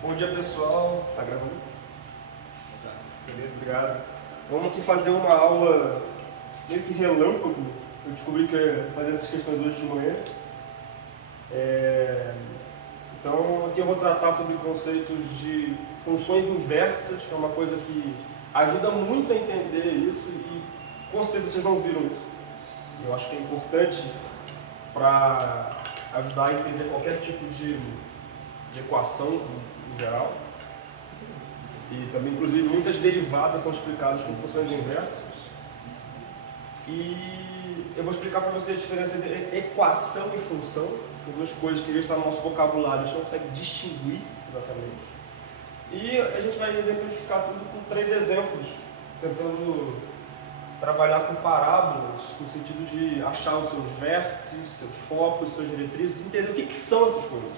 Bom dia, pessoal. Tá gravando? Tá. Beleza, obrigado. Vamos aqui fazer uma aula meio que relâmpago. Eu descobri que eu ia fazer essas questões hoje de manhã. Então, aqui eu vou tratar sobre conceitos de funções inversas, que é uma coisa que ajuda muito a entender isso e com certeza vocês não viram isso. Eu acho que é importante para ajudar a entender qualquer tipo de equação em geral. E também, inclusive, muitas derivadas são explicadas com funções inversas. E eu vou explicar para vocês a diferença entre equação e função. São duas coisas que estão no nosso vocabulário, a gente não consegue distinguir exatamente. E a gente vai exemplificar tudo com 3 exemplos, tentando trabalhar com parábolas, no sentido de achar os seus vértices, seus focos, suas diretrizes, entender o que são essas coisas.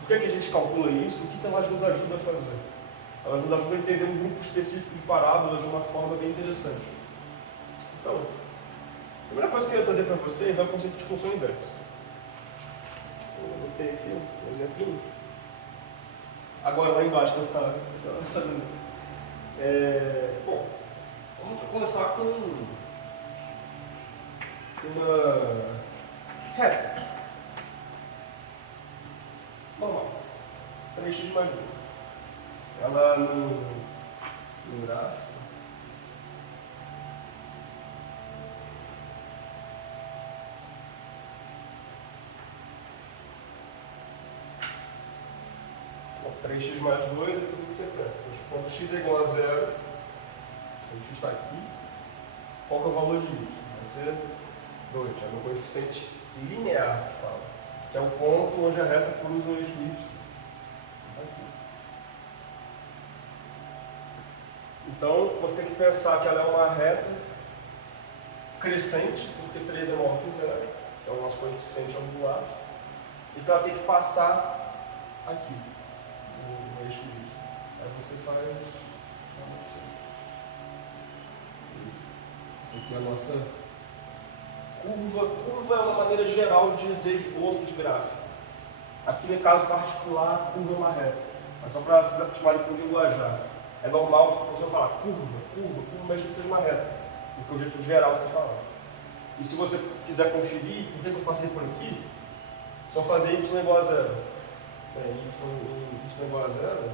Por que a gente calcula isso, o que elas nos ajudam a fazer. Elas nos ajudam a entender um grupo específico de parábolas de uma forma bem interessante. Então, a primeira coisa que eu queria trazer para vocês é o conceito de função inversa. Eu botei aqui um exemplo. Agora, lá embaixo, que eu estava fazendo. Bom, vamos começar com uma reta. Normal. 3x mais 1. Ela no gráfico. Bom, 3x mais 2 é tudo que você pensa. Quando x é igual a 0, o x está aqui, qual que é o valor de y? Vai ser 2, é o coeficiente linear que fala, que é o ponto onde a reta cruza o eixo y. Está aqui. Então, você tem que pensar que ela é uma reta crescente, porque 3 é maior que 0, que é o nosso coeficiente angular, então ela tem que passar aqui, no eixo y. Aí você faz assim. Essa aqui é a nossa curva. Curva é uma maneira geral de dizer esboço de gráfico. Aqui, no caso particular, a curva é uma reta. Mas só para vocês acostumarem com o linguajar. É normal você falar curva, mas tem que ser uma reta. Porque é o jeito geral de você falar. E se você quiser conferir por que eu passei por aqui, só fazer y igual a 0. Y igual a 0,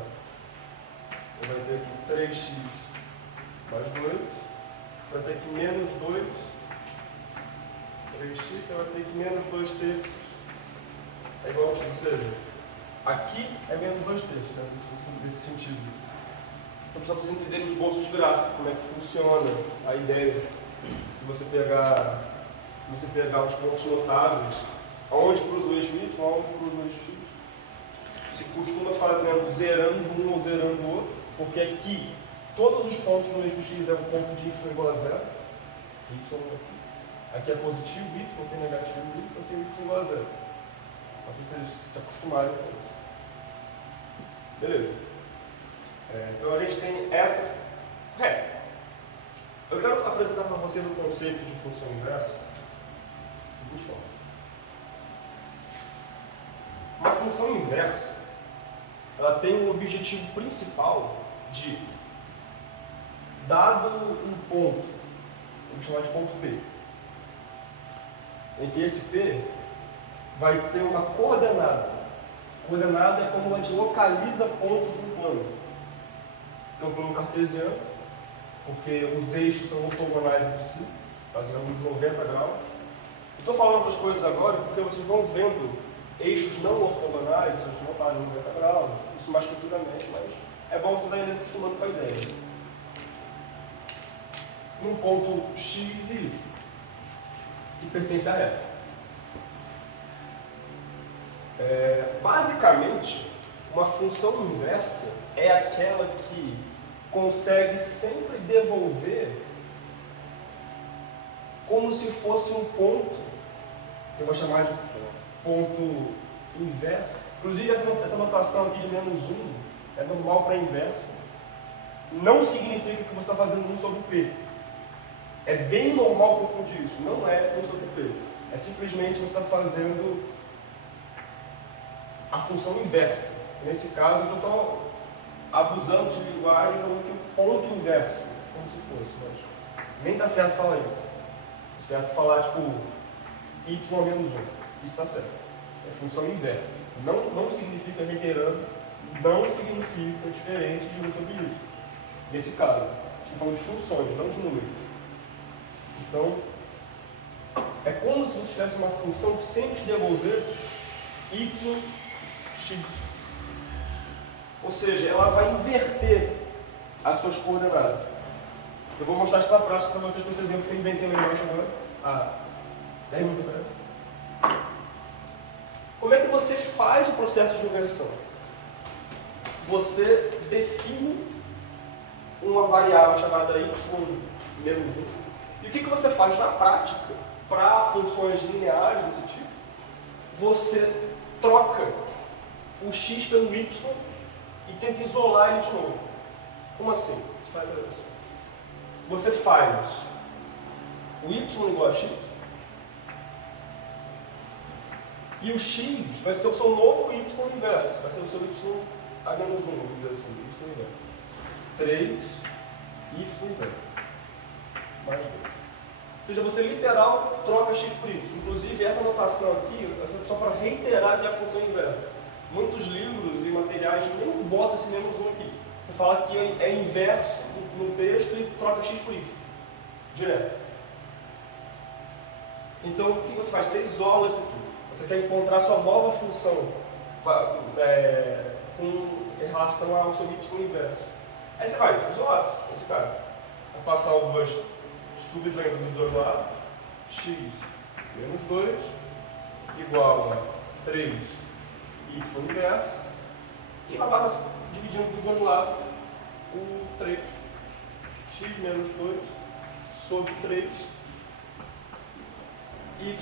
você vai ter aqui 3x mais 2. Você vai ter aqui menos 2. 3x, você vai ter aqui menos 2 terços. É igual a x, ou seja, aqui é menos 2 terços, né? Nesse sentido. Então precisa vocês entenderem os bolsos de gráfico, como é que funciona a ideia de você pegar os pontos notáveis, aonde cruza o eixo y, aonde cruza o eixo x. Se costuma fazendo zerando um ou zerando o outro, porque aqui todos os pontos no eixo x é o ponto de y igual a 0. Y aqui é positivo y, aqui é negativo y, aqui é y igual a 0. Para vocês se acostumarem com isso. Beleza. Então a gente tem essa reta. Eu quero apresentar para vocês o conceito de função inversa da seguinte forma. Uma função inversa, ela tem um objetivo principal de, dado um ponto, vamos chamar de ponto P, em que esse P vai ter uma coordenada. Coordenada é como a gente localiza pontos no plano. Então, plano cartesiano, porque os eixos são ortogonais entre si, fazemos 90 graus. Estou falando essas coisas agora porque vocês vão vendo eixos não ortogonais, eixos que não fazem 90 graus, isso mais futuramente, mas é bom vocês ainda acostumando com a ideia. Num ponto x e y, que pertence à reta. Basicamente, uma função inversa é aquela que consegue sempre devolver como se fosse um ponto, que eu vou chamar de ponto inverso. Inclusive, essa notação aqui de menos 1 é normal para inversa. Não significa que você está fazendo 1 sobre P. É bem normal confundir isso. Não é 1 sobre P. É simplesmente você está fazendo a função inversa. Nesse caso, eu estou só abusando de linguagem, falando que o ponto inverso, como se fosse, mas nem está certo falar isso. É certo falar, tipo, y menos 1. Isso está certo. É função inversa. Não significa reiterando, não significa diferente de 1 sobre y. Nesse caso, a gente está falando de funções, não de números. Então, é como se você tivesse uma função que sempre te devolvesse y, x. Ou seja, ela vai inverter as suas coordenadas. Eu vou mostrar isso na prática para vocês com esse exemplo que eu inventei lá embaixo agora. 10 minutos atrás. Como é que você faz o processo de inversão? Você define uma variável chamada y menos 1. E o que você faz na prática para funções lineares desse tipo? Você troca o x pelo y e tenta isolar ele de novo. Como assim? Você faz o y igual a x e o x vai ser o seu novo y inverso, vai ser o seu y a menos 1, vamos dizer assim, y inverso. 3, y inverso. Mais 2. Ou seja, você literal troca x por y. Inclusive, essa notação aqui é só para reiterar que é a função inversa. Muitos livros e materiais nem botam esse menos 1 aqui. Você fala que é inverso no texto e troca x por y. Direto. Então, o que você faz? Você isola isso aqui. Você quer encontrar a sua nova função em relação ao seu y inverso. Aí você vai isolar esse cara. Vai passar o 2 subtraindo dos dois lados. X menos 2 igual a 3 y inverso. E vai passar dividindo dos dois lados o 3. X menos 2 sobre 3 y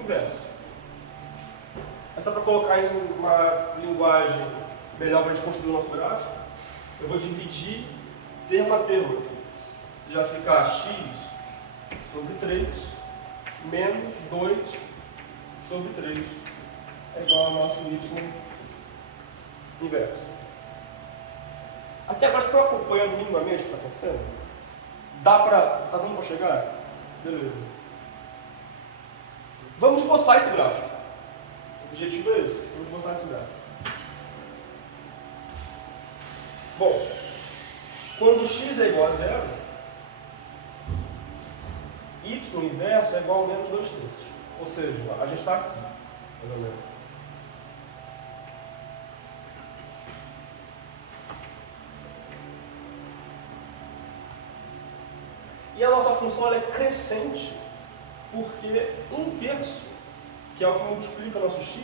inverso. É só para colocar em uma linguagem melhor para a gente construir o nosso gráfico. Eu vou dividir termo a termo aqui. Já vai ficar x sobre 3 menos 2 sobre 3 é igual ao nosso y inverso. Até agora vocês estão acompanhando minimamente o que está acontecendo? Tá dando para chegar? Beleza. Vamos esboçar esse gráfico. O objetivo é esse. Vamos esboçar esse gráfico. Bom, quando x é igual a 0, y inverso é igual a menos 2 terços. Ou seja, a gente está aqui, mais ou menos. E a nossa função ela é crescente, porque 1 terço, que é o que multiplica o nosso x,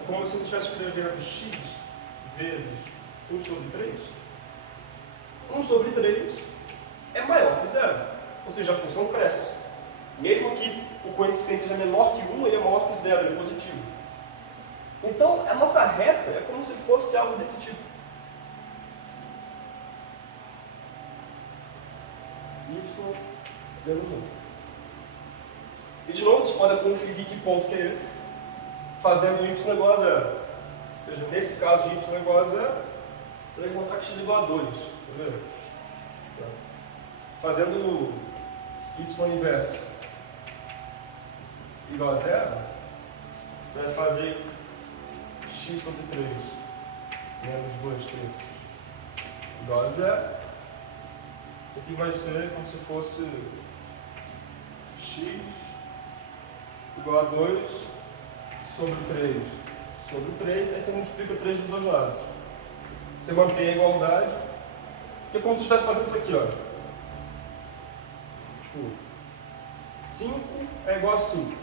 é como se eu estivesse escrevendo x vezes 1 sobre 3. 1 sobre 3 é maior que 0. Ou seja, a função cresce. Mesmo que o coeficiente seja menor que 1, ele é maior que 0, ele é positivo. Então, a nossa reta é como se fosse algo desse tipo. Y menos 1. E de novo, vocês podem conferir que ponto que é esse, fazendo y igual a 0. Ou seja, nesse caso de y igual a 0, você vai encontrar que x igual a 2. Tá vendo? Fazendo y inverso igual a 0, você vai fazer x sobre 3 menos 2 terços igual a 0. Isso aqui vai ser como se fosse x igual a 2 sobre 3 sobre 3, aí você multiplica 3 dos dois lados. Você mantém a igualdade, que é como se você estivesse fazendo isso aqui, ó. Tipo, 5 é igual a 5.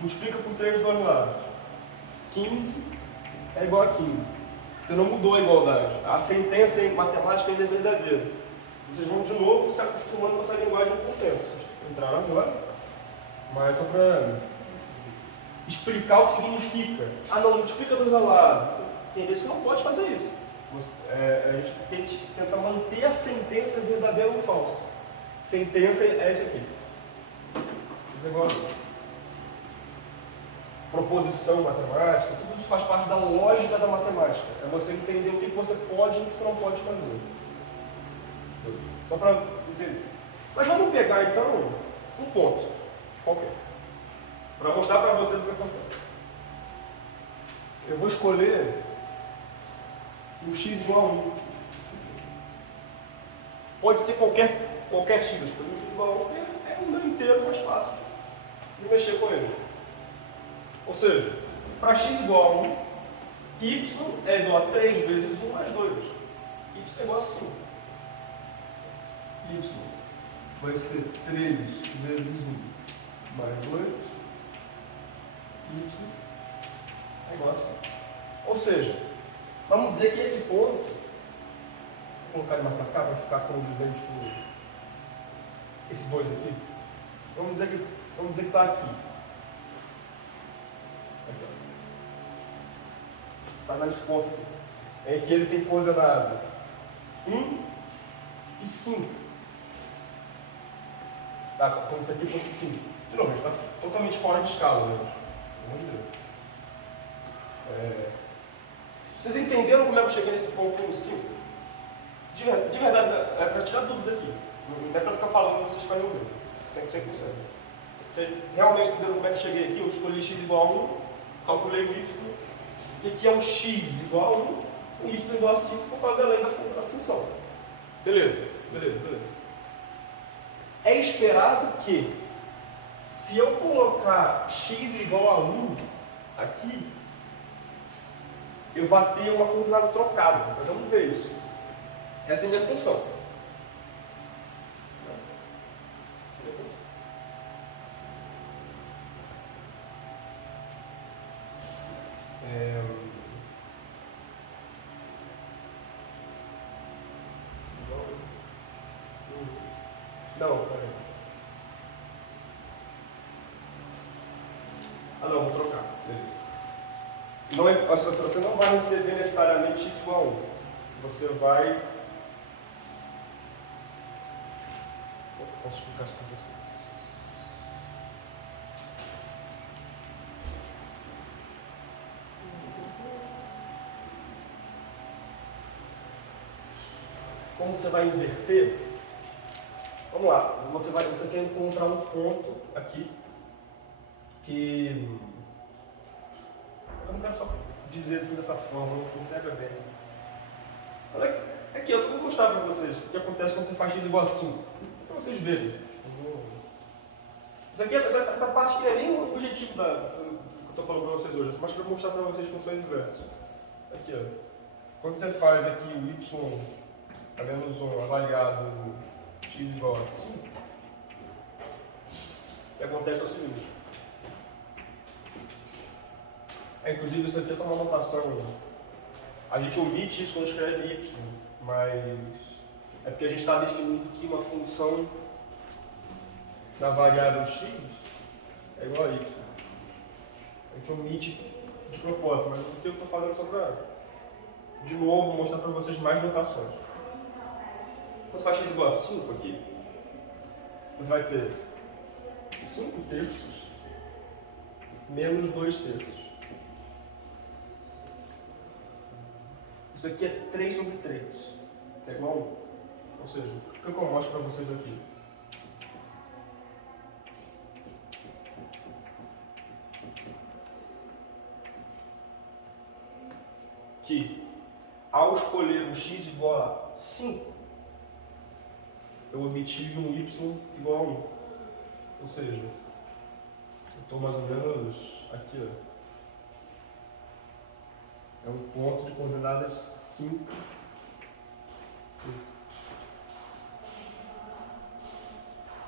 Multiplica por 3 dos dois lados. 15 é igual a 15. Você não mudou a igualdade. A sentença em matemática ainda é verdadeira. Vocês vão de novo se acostumando com essa linguagem com o tempo. Vocês entraram agora, mas só para explicar o que significa. Ah não, multiplica dos dois lados. Entender? Você não pode fazer isso. A gente tem que tentar manter a sentença verdadeira ou falsa. Sentença é essa aqui. X igual a 2. proposição matemática, tudo isso faz parte da lógica da matemática. É você entender o que você pode e o que você não pode fazer. Só para entender. Mas vamos pegar então um ponto qualquer, para mostrar para vocês o que acontece. Eu vou escolher o x igual a 1. Pode ser qualquer x, eu escolhi o x igual a 1 porque é um número inteiro mais fácil de mexer com ele. Ou seja, para x igual a 1, y é igual a 3 vezes 1 mais 2. Y é igual a 5. Y vai ser 3 vezes 1 mais 2. Y é igual a 5. Ou seja, vamos dizer que esse ponto, vou colocar ele mais para cá para ficar condizente com esse 2 aqui. Vamos dizer que está aqui. Está na ponto em que ele tem coordenada 1 e 5. Tá? Como se aqui fosse 5. De novo, está totalmente fora de escala, né? Pelo amor de Deus. Vocês entenderam como é que eu cheguei nesse ponto 1 e 5? De verdade, é para tirar dúvida aqui. Não é para ficar falando que vocês ficarem ouvindo. 100%. Vocês realmente entenderam como é que eu cheguei aqui? Eu escolhi x igual a 1, calculei o y, e aqui é um x igual a 1, o y igual a 5 por causa da lei da função. Beleza. É esperado que, se eu colocar x igual a 1 aqui, eu vá ter uma coordenada trocada. Nós vamos ver isso. Essa é a minha função. Não, peraí. Não, vou trocar. Não é, você não vai receber necessariamente x igual a 1. Você vai... Posso explicar isso para vocês. Como você vai inverter? Vamos lá, você quer encontrar um ponto aqui que... Eu não quero só dizer assim dessa forma, não deve haver. Olha aqui, eu só vou mostrar para vocês o que acontece quando você faz x igual a 5. Para vocês verem. Essa parte aqui não é nem o objetivo que eu estou falando para vocês hoje, mas para mostrar para vocês funções inversas. Aqui, ó. Quando você faz aqui o y a menos 1 avaliado x igual a 5, o que acontece é o seguinte. Inclusive, isso aqui é só uma notação. A gente omite isso quando escreve y, mas é porque a gente está definindo que uma função da variável x é igual a y. A gente omite de propósito, mas o que eu estou falando só para, de novo, mostrar para vocês mais notações. Quando você faz x igual a 5 aqui, você vai ter 5 terços menos 2 terços. Isso aqui é 3 sobre 3. É igual a 1. Ou seja, o que eu mostro para vocês aqui? Que, ao escolher um x igual a 5, eu obtive um y igual a 1. Ou seja, eu estou mais ou menos aqui, ó. É um ponto de coordenadas 5.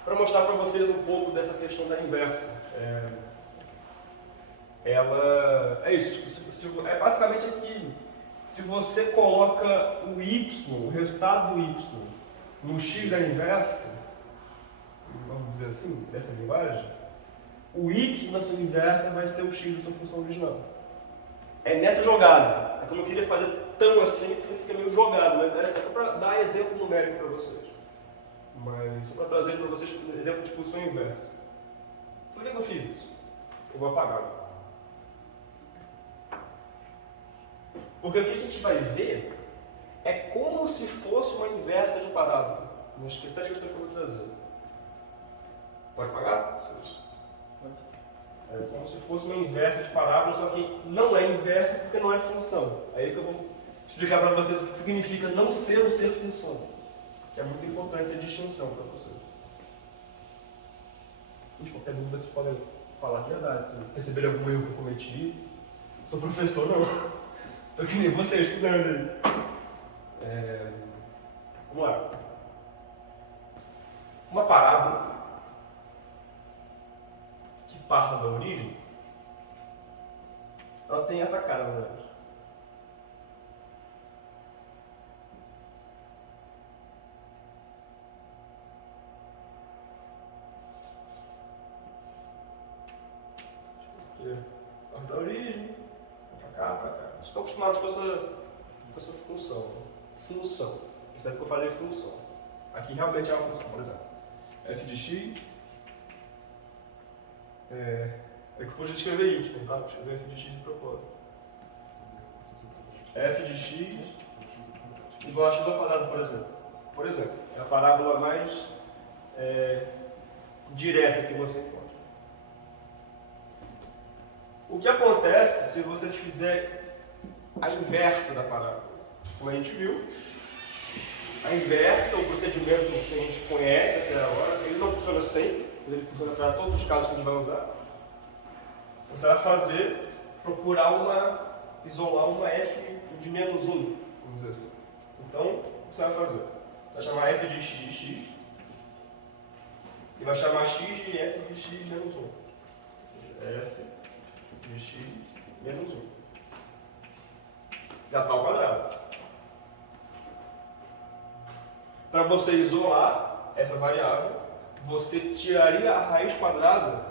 Para mostrar para vocês um pouco dessa questão da inversa. Ela é isso, tipo, é basicamente aqui. Se você coloca o y, o resultado do y, no x da inversa, vamos dizer assim, dessa linguagem, o y da sua inversa vai ser o x da sua função original. É nessa jogada. É que eu não queria fazer tão assim, porque fica meio jogado, mas é só para dar exemplo numérico para vocês. Mas só para trazer para vocês um exemplo de função inversa. Por que eu fiz isso? Eu vou apagar. Porque o que a gente vai ver é como se fosse uma inversa de parábola. Nas questões que eu vou trazer. Pode pagar? É como se fosse uma inversa de parábola, só que não é inversa porque não é função. Aí que eu vou explicar para vocês o que significa não ser ou ser função. Que é muito importante essa distinção para vocês. Qualquer dúvida vocês podem falar de verdade. Se perceberem algum erro que eu cometi, sou professor não. Estou que nem você estudando aí. Vamos lá. Uma parábola que parte da origem, ela tem essa cara, na verdade. Parte da origem, pra cá. Vocês estão acostumados com essa função. Função. Percebe que eu falei função. Aqui realmente é uma função, por exemplo. F de x é que eu podia escrever y, tá? Vou escrever f de x de propósito. F de x igual a x ao quadrado, por exemplo. Por exemplo, é a parábola mais direta que você encontra. O que acontece se você fizer a inversa da parábola? Como a gente viu, a inversa, o procedimento que a gente conhece até agora, ele não funciona sempre, mas ele funciona para todos os casos que a gente vai usar. Você vai isolar uma f de menos 1, vamos dizer assim. Então, o que você vai fazer? Você vai chamar f de x de x e vai chamar x de f de x menos 1. F de x menos 1. Já está ao quadrado. Para você isolar essa variável, você tiraria a raiz quadrada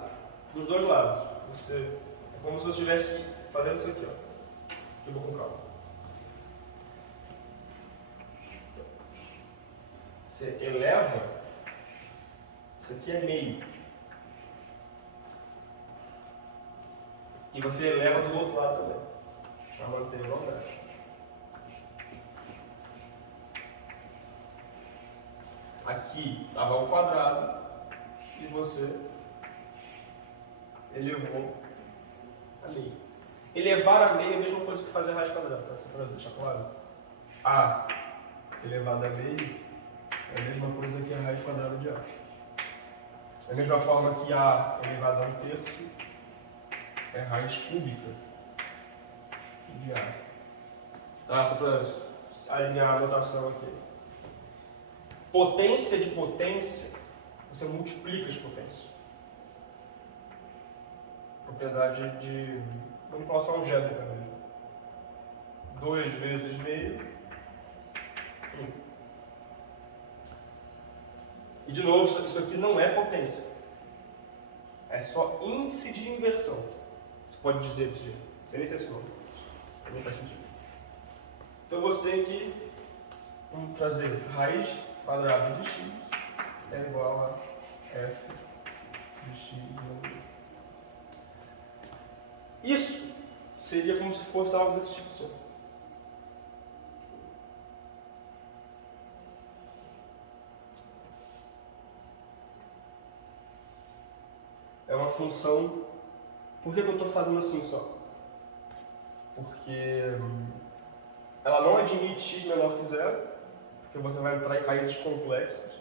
dos dois lados. É como se você estivesse fazendo isso aqui, ó. Eu vou com calma. Você eleva, isso aqui é meio. E você eleva do outro lado também, para manter a igualdade. Aqui estava ao quadrado e você elevou a meio. Elevar a meio é a mesma coisa que fazer raiz quadrada, tá? Só para deixar claro. A elevado a meio é a mesma coisa que a raiz quadrada de A. Da mesma forma que A elevado a 1/3 é raiz cúbica de A. Tá? Só para alinhar a notação aqui. Potência de potência, você multiplica as potências. Propriedade de manipulação algébrica mesmo. 2 vezes meio, 1. E de novo, isso aqui não é potência. É só índice de inversão. Você pode dizer desse jeito. Sem nem ser esse nome. Não faz sentido. Então você tem que trazer raiz quadrada de x é igual a f de x menos 1. Isso seria como se fosse algo desse tipo só. É uma função. Por que eu estou fazendo assim só? Porque ela não admite x menor que 0, porque você vai entrar em raízes complexas.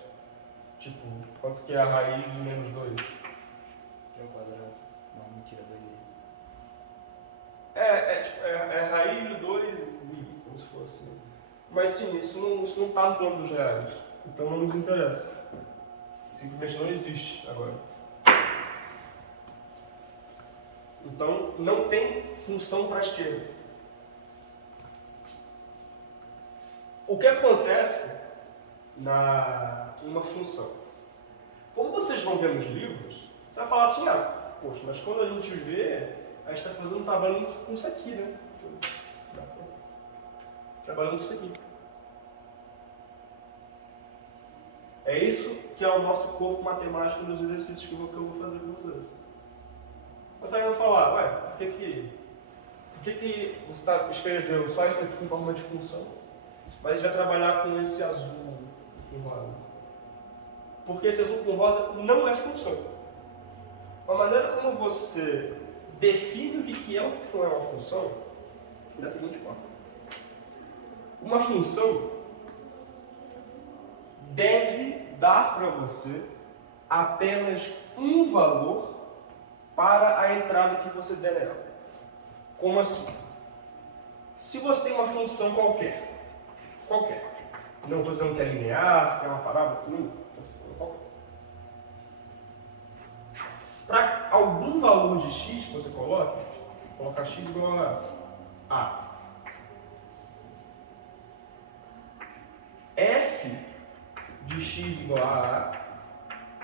Tipo, quanto que é a raiz de menos 2? É o quadrado. Não, mentira, 2i. É raiz de 2i, como se fosse. Mas sim, isso não está no plano dos reais. Então não nos interessa. Simplesmente não existe agora. Então não tem função para a esquerda. O que acontece em uma função? Como vocês vão ver nos livros, você vai falar assim, poxa, mas quando a gente vê, a gente está fazendo um trabalho com isso aqui, né? Trabalhando com isso aqui. É isso que é o nosso corpo matemático nos exercícios que eu vou fazer com vocês. Mas aí vai falar, por que Por que você está escrevendo só isso aqui em forma de função, mas a gente vai trabalhar com esse azul com rosa? Porque esse azul com rosa não é função. A maneira como você define o que é ou o que não é uma função é da seguinte forma. Uma função deve dar para você apenas um valor para a entrada que você der nela. Como assim? Se você tem uma função qualquer, não estou dizendo que é linear, que é uma parábola, não, para algum valor de x que você coloque, colocar x igual a f de x igual a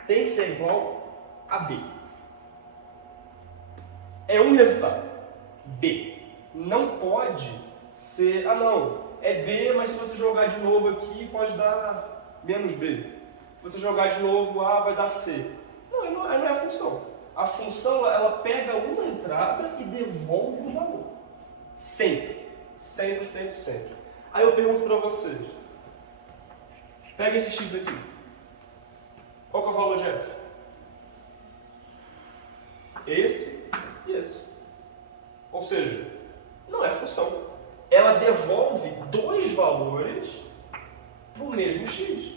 tem que ser igual a b. É um resultado. B. Não pode ser, é B, mas se você jogar de novo aqui, pode dar menos B. Se você jogar de novo A, vai dar C. Não é a função. A função, ela pega uma entrada e devolve um valor. Sempre. Sempre, sempre, sempre. Aí eu pergunto para vocês. Pega esse X aqui. Qual que é o valor de F? Esse e esse. Ou seja, não é função. Ela devolve dois valores para o mesmo x.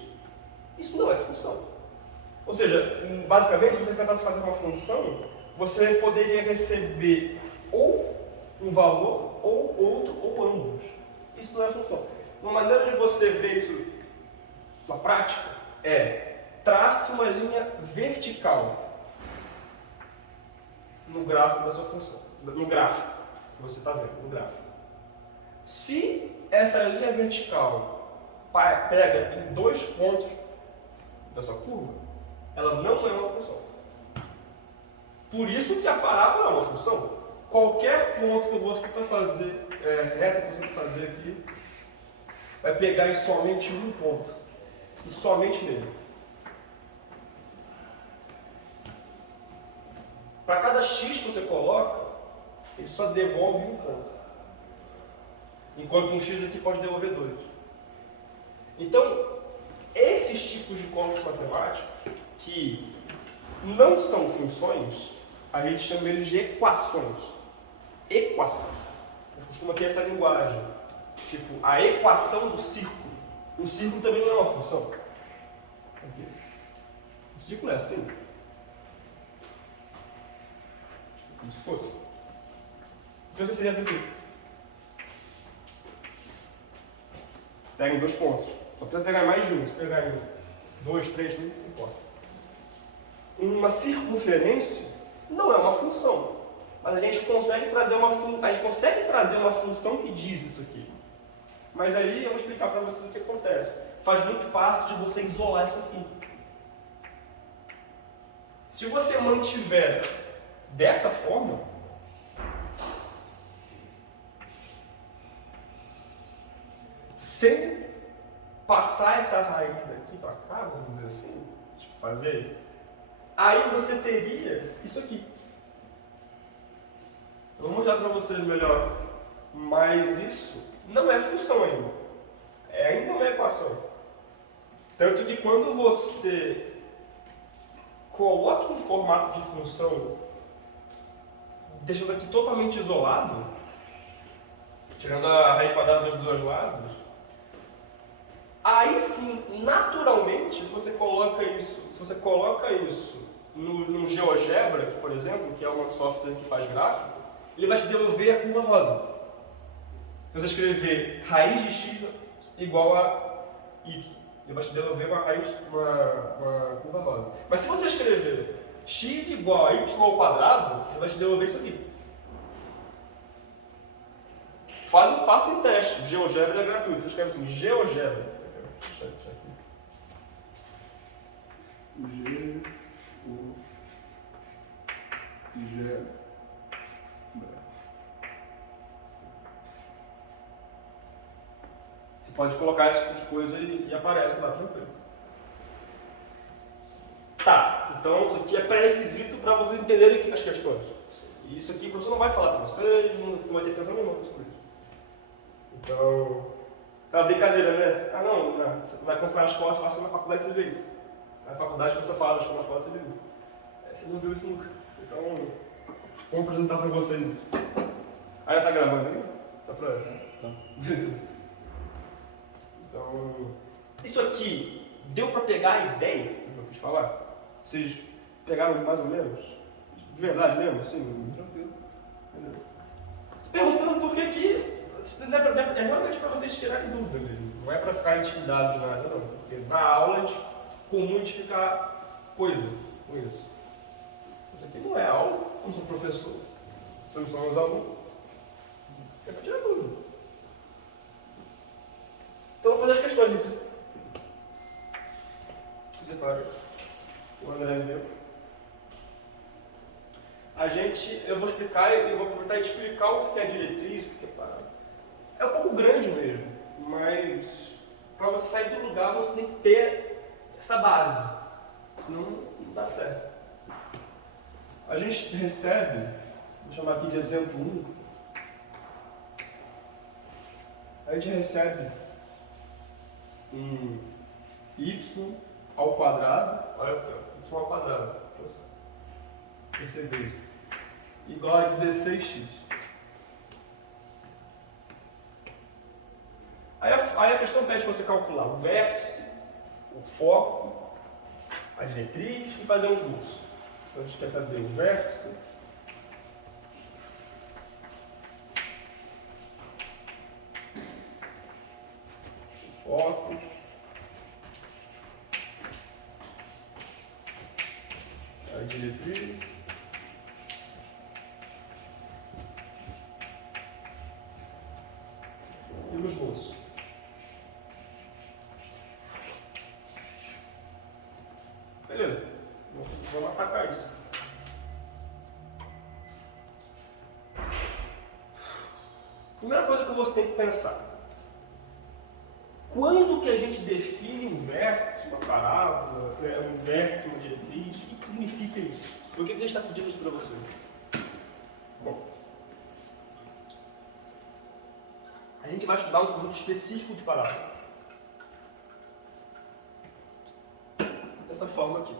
Isso não é função. Ou seja, basicamente, se você tentasse fazer uma função, você poderia receber ou um valor, ou outro, ou ambos. Isso não é função. Uma maneira de você ver isso na prática é trace uma linha vertical no gráfico da sua função. No gráfico, que você está vendo, no gráfico. Se essa linha vertical pega em dois pontos da sua curva, ela não é uma função. Por isso que a parábola é uma função. Qualquer ponto que você for fazer, reta que você for fazer aqui, vai pegar em somente um ponto. E somente nele. Para cada x que você coloca, ele só devolve um ponto. Enquanto um x aqui pode devolver dois. Então, esses tipos de cálculos matemáticos, que não são funções, a gente chama eles de equações. Equação. A gente costuma ter essa linguagem. Tipo, a equação do círculo. O círculo também não é uma função. Aqui. O círculo é assim. Como se fosse. Se você fizesse aqui. Pega em dois pontos. Só precisa pegar mais de um. Se pegar em 2, 3, não importa. Uma circunferência não é uma função. Mas a gente consegue trazer uma função que diz isso aqui. Mas aí eu vou explicar para vocês o que acontece. Faz muito parte de você isolar isso aqui. Se você mantivesse dessa forma, sem passar essa raiz aqui para cá, vamos dizer assim, tipo fazer, aí você teria isso aqui. Eu vou mostrar para vocês melhor, mas isso não é função ainda. É ainda uma equação. Tanto que quando você coloca em formato de função, deixando aqui totalmente isolado, tirando a raiz quadrada dos dois lados, aí sim, naturalmente, se você coloca isso no GeoGebra, por exemplo, que é um software que faz gráfico, ele vai te devolver a curva rosa. Se você escrever raiz de x igual a y, ele vai te devolver uma curva rosa. Mas se você escrever x igual a y ao quadrado, ele vai te devolver isso aqui. Faça um teste. O GeoGebra é gratuito. Você escreve assim, GeoGebra. Deixa eu aqui. GeoGebra. Você pode colocar esse tipo de coisa e aparece lá, tranquilo. Tá, então isso aqui é pré-requisito para vocês entenderem as questões. E isso aqui o professor não vai falar para vocês, não vai ter atenção nenhuma sobre isso. Então, aquela brincadeira, né? Ah não, você vai cancelar na escola, você passa na faculdade e você vê isso. Na faculdade você fala, na escola você vê isso. Você não viu isso nunca. Então, vamos apresentar para vocês isso. Ah, já tá gravando aí? Só pra... Tá. Beleza. Então, isso aqui deu pra pegar a ideia do que eu quis falar? Vocês pegaram mais ou menos? De verdade mesmo, assim? Tranquilo. Beleza. Tô perguntando por que que... É realmente pra vocês tirarem dúvida mesmo. Não é pra ficar intimidado de nada, não. Porque na aula é comum de ficar coisa com isso. Isso aqui não é aula, eu não sou professor. Vocês não são os alunos. É pra tirar dúvida. Então vou fazer as questões disso. Você para. O André me deu. Eu vou explicar, eu vou aproveitar e explicar o que é diretriz, o que é parada. É um pouco grande mesmo, mas para você sair do lugar você tem que ter essa base, senão não dá certo. A gente recebe, vou chamar aqui de exemplo único, a gente recebe um y ao quadrado, olha aqui, ó, y ao quadrado, perceba isso, igual a 16x. Aí a questão pede para você calcular o vértice, o foco, a diretriz e fazer um esboço. Então a gente quer saber o vértice, o foco, a diretriz e o esboço. Beleza, vamos atacar isso. Primeira coisa que você tem que pensar: quando que a gente define um vértice, uma parábola, um vértice, uma diretriz? O que significa isso? Por que a gente está pedindo isso para você? Bom, a gente vai estudar um conjunto específico de parábolas. Dessa forma aqui.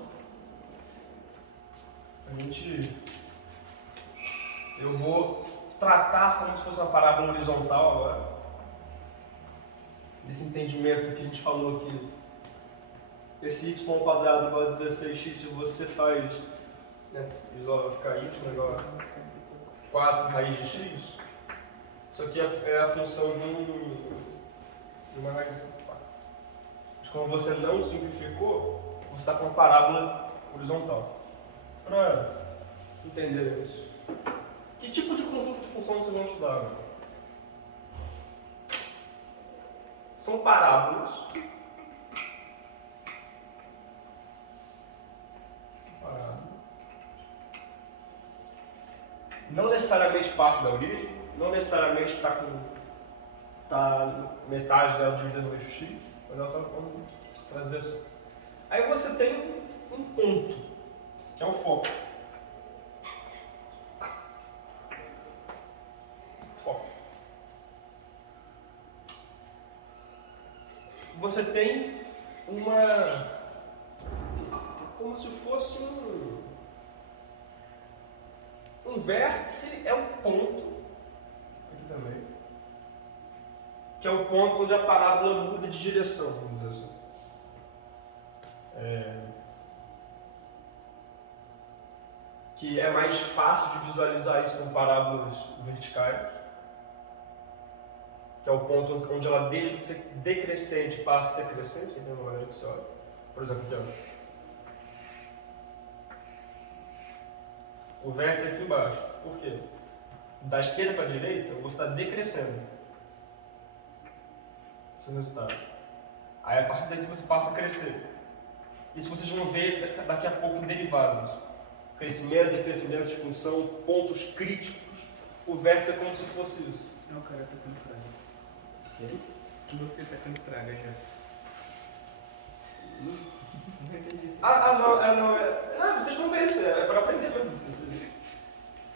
Eu vou tratar como se fosse uma parábola horizontal agora. Desse entendimento que a gente falou aqui. Esse y ao quadrado igual a 16x, se você faz, né, isola vai ficar y igual a 4 raiz de x. Isso aqui é a função de uma raiz. Mas como você não simplificou, você está com uma parábola horizontal. Para entender isso, que tipo de conjunto de funções vocês vão estudar? São parábolas. Não necessariamente parte da origem, não necessariamente está metade dela dividida no eixo x, mas ela só vamos trazer assim. Aí você tem um ponto, que é o foco. Foco. Você tem como se fosse um vértice, é um ponto, aqui também, que é o ponto onde a parábola muda de direção, vamos dizer assim. Que é mais fácil de visualizar isso com parábolas verticais, que é o ponto onde ela deixa de ser decrescente e passa a ser crescente, entendeu? Na maneira que você olha. Por exemplo, aqui, ó. O vértice aqui embaixo. Por quê? Da esquerda para a direita, você está decrescendo o seu resultado. Aí a partir daqui você passa a crescer. Isso vocês vão ver daqui a pouco em derivadas. Crescimento, decrescimento de função, pontos críticos. O vértice é como se fosse isso. Não, o cara tá tacando praga. Que você tá tacando praga já. Não entendi. Não, vocês vão ver isso, é para aprender mesmo.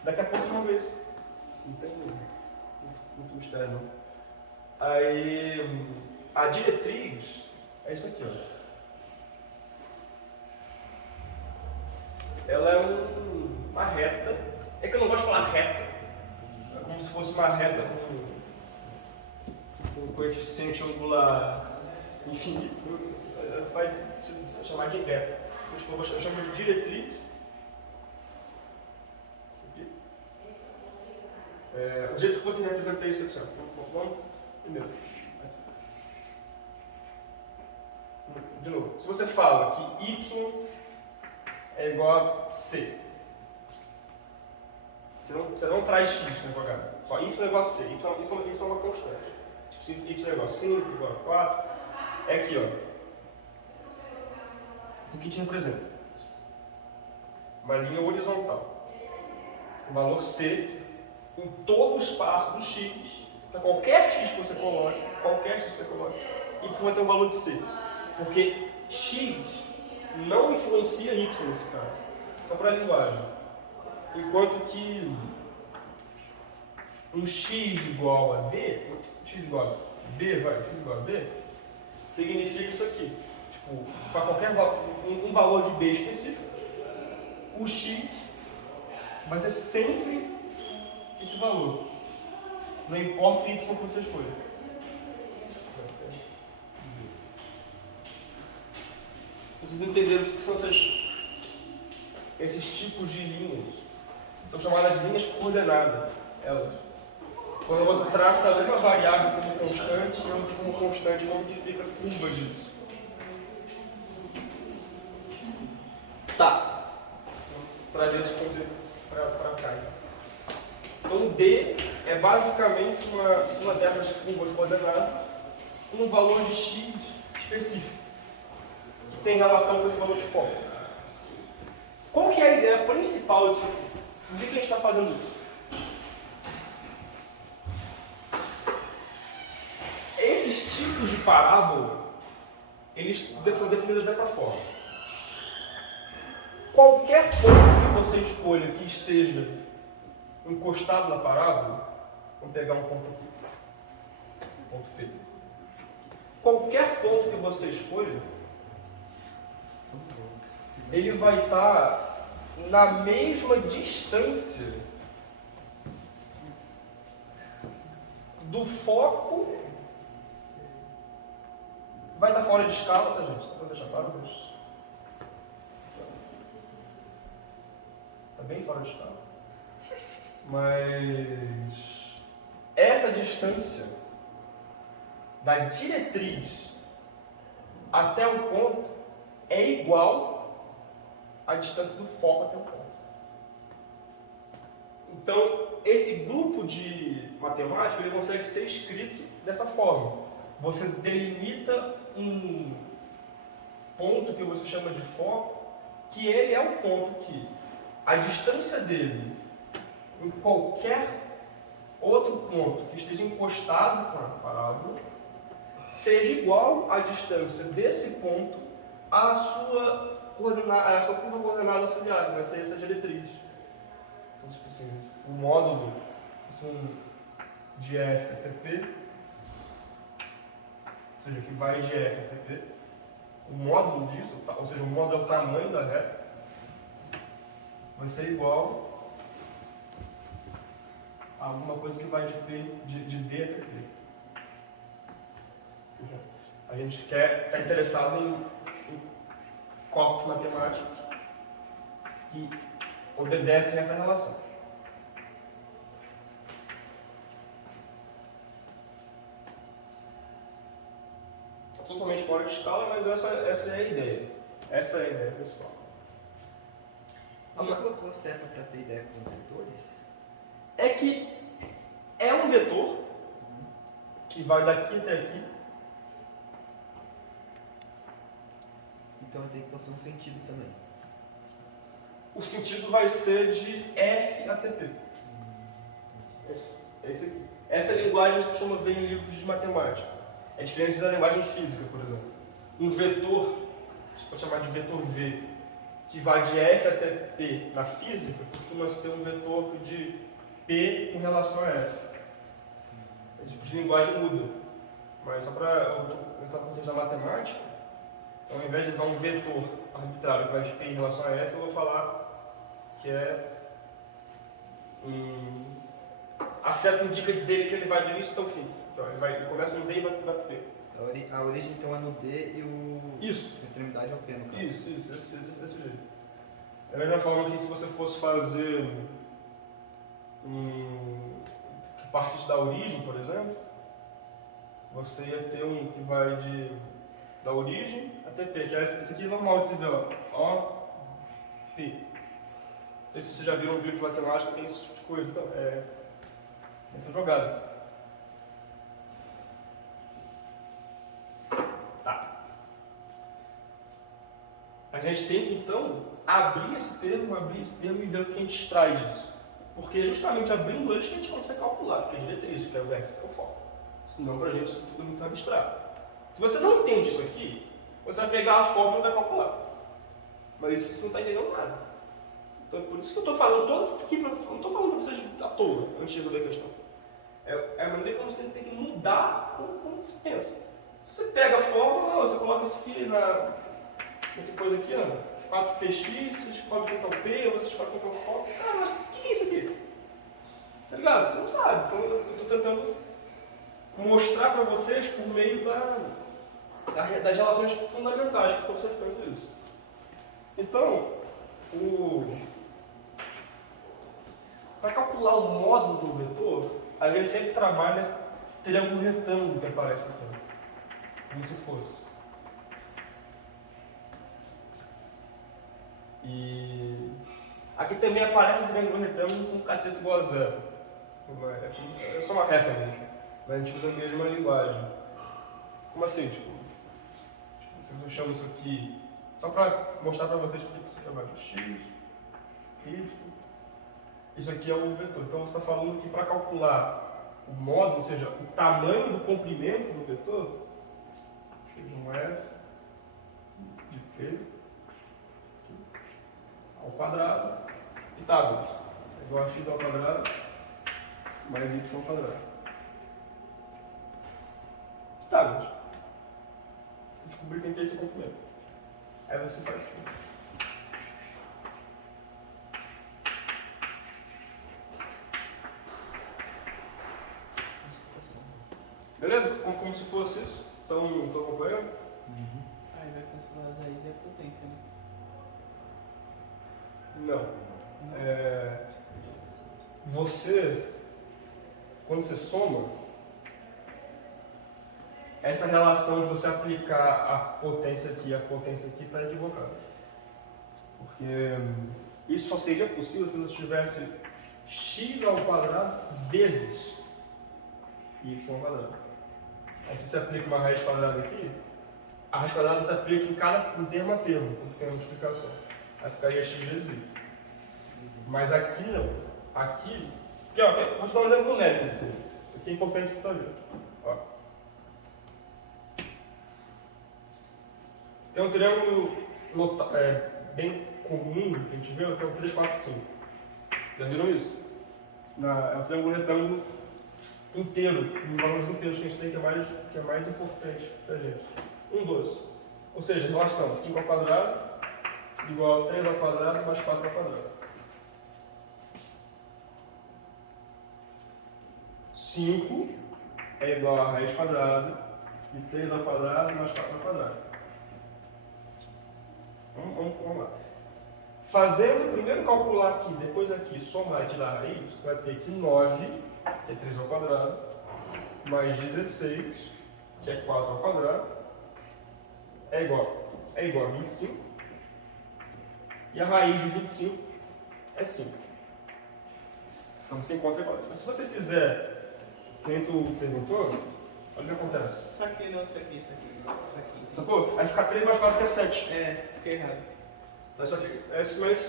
Daqui a pouco você vai ver isso. Não tem muito mistério, não. Aí, a diretriz é isso aqui, ó. Ela é uma reta. É que eu não gosto de falar reta. É como se fosse uma reta com um coeficiente angular infinito. Faz sentido chamar de reta. Então, tipo, eu chamo de diretriz. Isso aqui. O jeito que você representa isso é assim, ó. Vamos primeiro. De novo, se você fala que y é igual a c, você não traz x na jogada, só y é igual a c, y é uma constante. Tipo, se y é igual a 5, igual a 4, é aqui, ó. Isso aqui te representa uma linha horizontal. O valor c em todo o espaço do x, para qualquer x que você coloque, y vai ter um valor de c. Porque x não influencia y nesse caso, só para a linguagem. Enquanto que um x igual a b, x igual a b, significa isso aqui. Tipo, para qualquer um valor de b específico, o x vai ser sempre esse valor. Não importa o y que você escolha. Vocês entenderam o que são esses tipos de linhas? São chamadas linhas coordenadas. Elas. Quando você trata uma variável como constante e outra como constante, como que fica a curva disso? Tá. Trazer esse conceito para cá. Então, D é basicamente uma dessas curvas coordenadas com um valor de x específico, que tem relação com esse valor de foco. Qual que é a ideia principal disso aqui? Por que a gente está fazendo isso? Esses tipos de parábola, eles são definidos dessa forma. Qualquer ponto que você escolha que esteja encostado na parábola, vamos pegar um ponto aqui, ponto P. Qualquer ponto que você escolha, ele vai estar na mesma distância do foco. Vai estar fora de escala, tá, gente? Só para deixar claro, mas está bem fora de escala. Mas essa distância da diretriz até o ponto é igual à distância do foco até o ponto. Então, esse grupo de matemática ele consegue ser escrito dessa forma. Você delimita um ponto que você chama de foco, que ele é o ponto que a distância dele em qualquer outro ponto que esteja encostado com a parábola seja igual à distância desse ponto à sua curva coordenada auxiliar, vai ser essa diretriz. Então, tipo assim, o módulo assim, de f até p, ou seja, que vai de f até p, o módulo disso, ou seja, o módulo é o tamanho da reta, vai ser igual a alguma coisa que vai de D até P. A gente está interessado em cálculos matemáticos que obedecem a essa relação. É totalmente fora de escala, mas essa é a ideia. Essa é a ideia principal. Você colocou seta para ter ideia com vetores? É que é um vetor que vai daqui até aqui. Então tem que passar um sentido também. O sentido vai ser de F até P. Esse aqui. Essa linguagem a gente chama ver em livros de matemática. É diferente da linguagem física, por exemplo. Um vetor, a gente pode chamar de vetor V. que vai de F até P na física costuma ser um vetor de P com relação a F. Esse tipo de linguagem muda. Mas só para eu pensar com vocês na matemática, então, ao invés de usar um vetor arbitrário que vai de P em relação a F, eu vou falar que é a seta indica dele que ele vai do início até o fim. Então ele começa no D e vai para P. A origem então é no D e Isso. a extremidade é o P no caso. Isso, desse jeito. Da mesma forma que se você fosse fazer que partisse da origem, por exemplo, você ia ter um que vai da origem até P, que é esse aqui normal de se ver, ó, P. Não sei se vocês já viram um vídeo de matemática, tem esse tipo de coisa, então, essa jogada. Tá. A gente tem que, então, abrir esse termo e ver o que a gente extrai disso. Porque é justamente abrindo eles que a gente consegue calcular, porque é diretriz, que é o vértice que eu foco. Senão, pra gente, isso tudo é muito abstrato. Se você não entende isso aqui, você vai pegar as fórmulas e vai calcular. Mas isso você não está entendendo nada. Então é por isso que eu estou falando todas isso aqui, não estou falando para vocês à toa, antes de resolver a questão. É a maneira como você tem que mudar como você pensa. Você pega a fórmula, você coloca isso aqui nessa coisa aqui, ó, 4px, você descobre o que é o P, você descobre o que é o foco. Ah, mas o que é isso aqui? Tá ligado? Você não sabe. Então eu estou tentando mostrar para vocês por meio das relações fundamentais que estão cercando isso. Então, para calcular o módulo de um vetor, a gente sempre trabalha nesse triângulo retângulo que aparece aqui, como se fosse. E aqui também aparece um triângulo retângulo com um cateto igual a zero. É só uma reta mesmo, mas a gente usa a mesma linguagem. Como assim? Tipo, se eu chamo isso aqui, só para mostrar para vocês porque isso aqui é mais x, y. Isso aqui é o vetor. Então você está falando que para calcular o módulo, ou seja, o tamanho do comprimento do vetor, seja um f de p ao quadrado e tábuas. É igual a x ao quadrado mais y ao quadrado. Tábuas. Você descobrir quem tem esse comprimento. Aí você faz tudo. Beleza? Como se fosse isso? Estão acompanhando? Uhum. Aí vai cancelar as raízes e a potência, né? Não. Você, quando você soma, essa relação de você aplicar a potência aqui e a potência aqui está equivocada. Porque isso só seria possível se você tivesse x ao quadrado vezes y ao quadrado. Aí se você aplica uma raiz quadrada aqui, a raiz quadrada você aplica em termo a termo, quando você tem uma multiplicação. Aí ficaria x vezes y. Mas aqui não. Aqui, vou te dar um exemplo numérico. Aqui é importante você saber. Ó. Tem um triângulo bem comum que a gente vê, que é o 3, 4, 5. Já viram isso? É um triângulo retângulo inteiro, os valores inteiros que a gente tem, que é mais importante pra gente. 1, 2. Ou seja, relação 5 ao quadrado igual a 3 ao quadrado mais 4 ao quadrado. 5 é igual a raiz quadrada de 3 ao quadrado mais 4 ao quadrado. Vamos lá. Fazendo, primeiro calcular aqui, depois aqui, somar e tirar a raiz, você vai ter que 9, que é 3 ao quadrado, mais 16, que é 4 ao quadrado, é igual a 25, e a raiz de 25 é 5. Então você encontra igual. Mas se você fizer, quem tu perguntou, olha o que acontece. Isso aqui não, isso aqui. Sacou? Aí fica 3 mais 4 que é 7. É, fica errado. Mas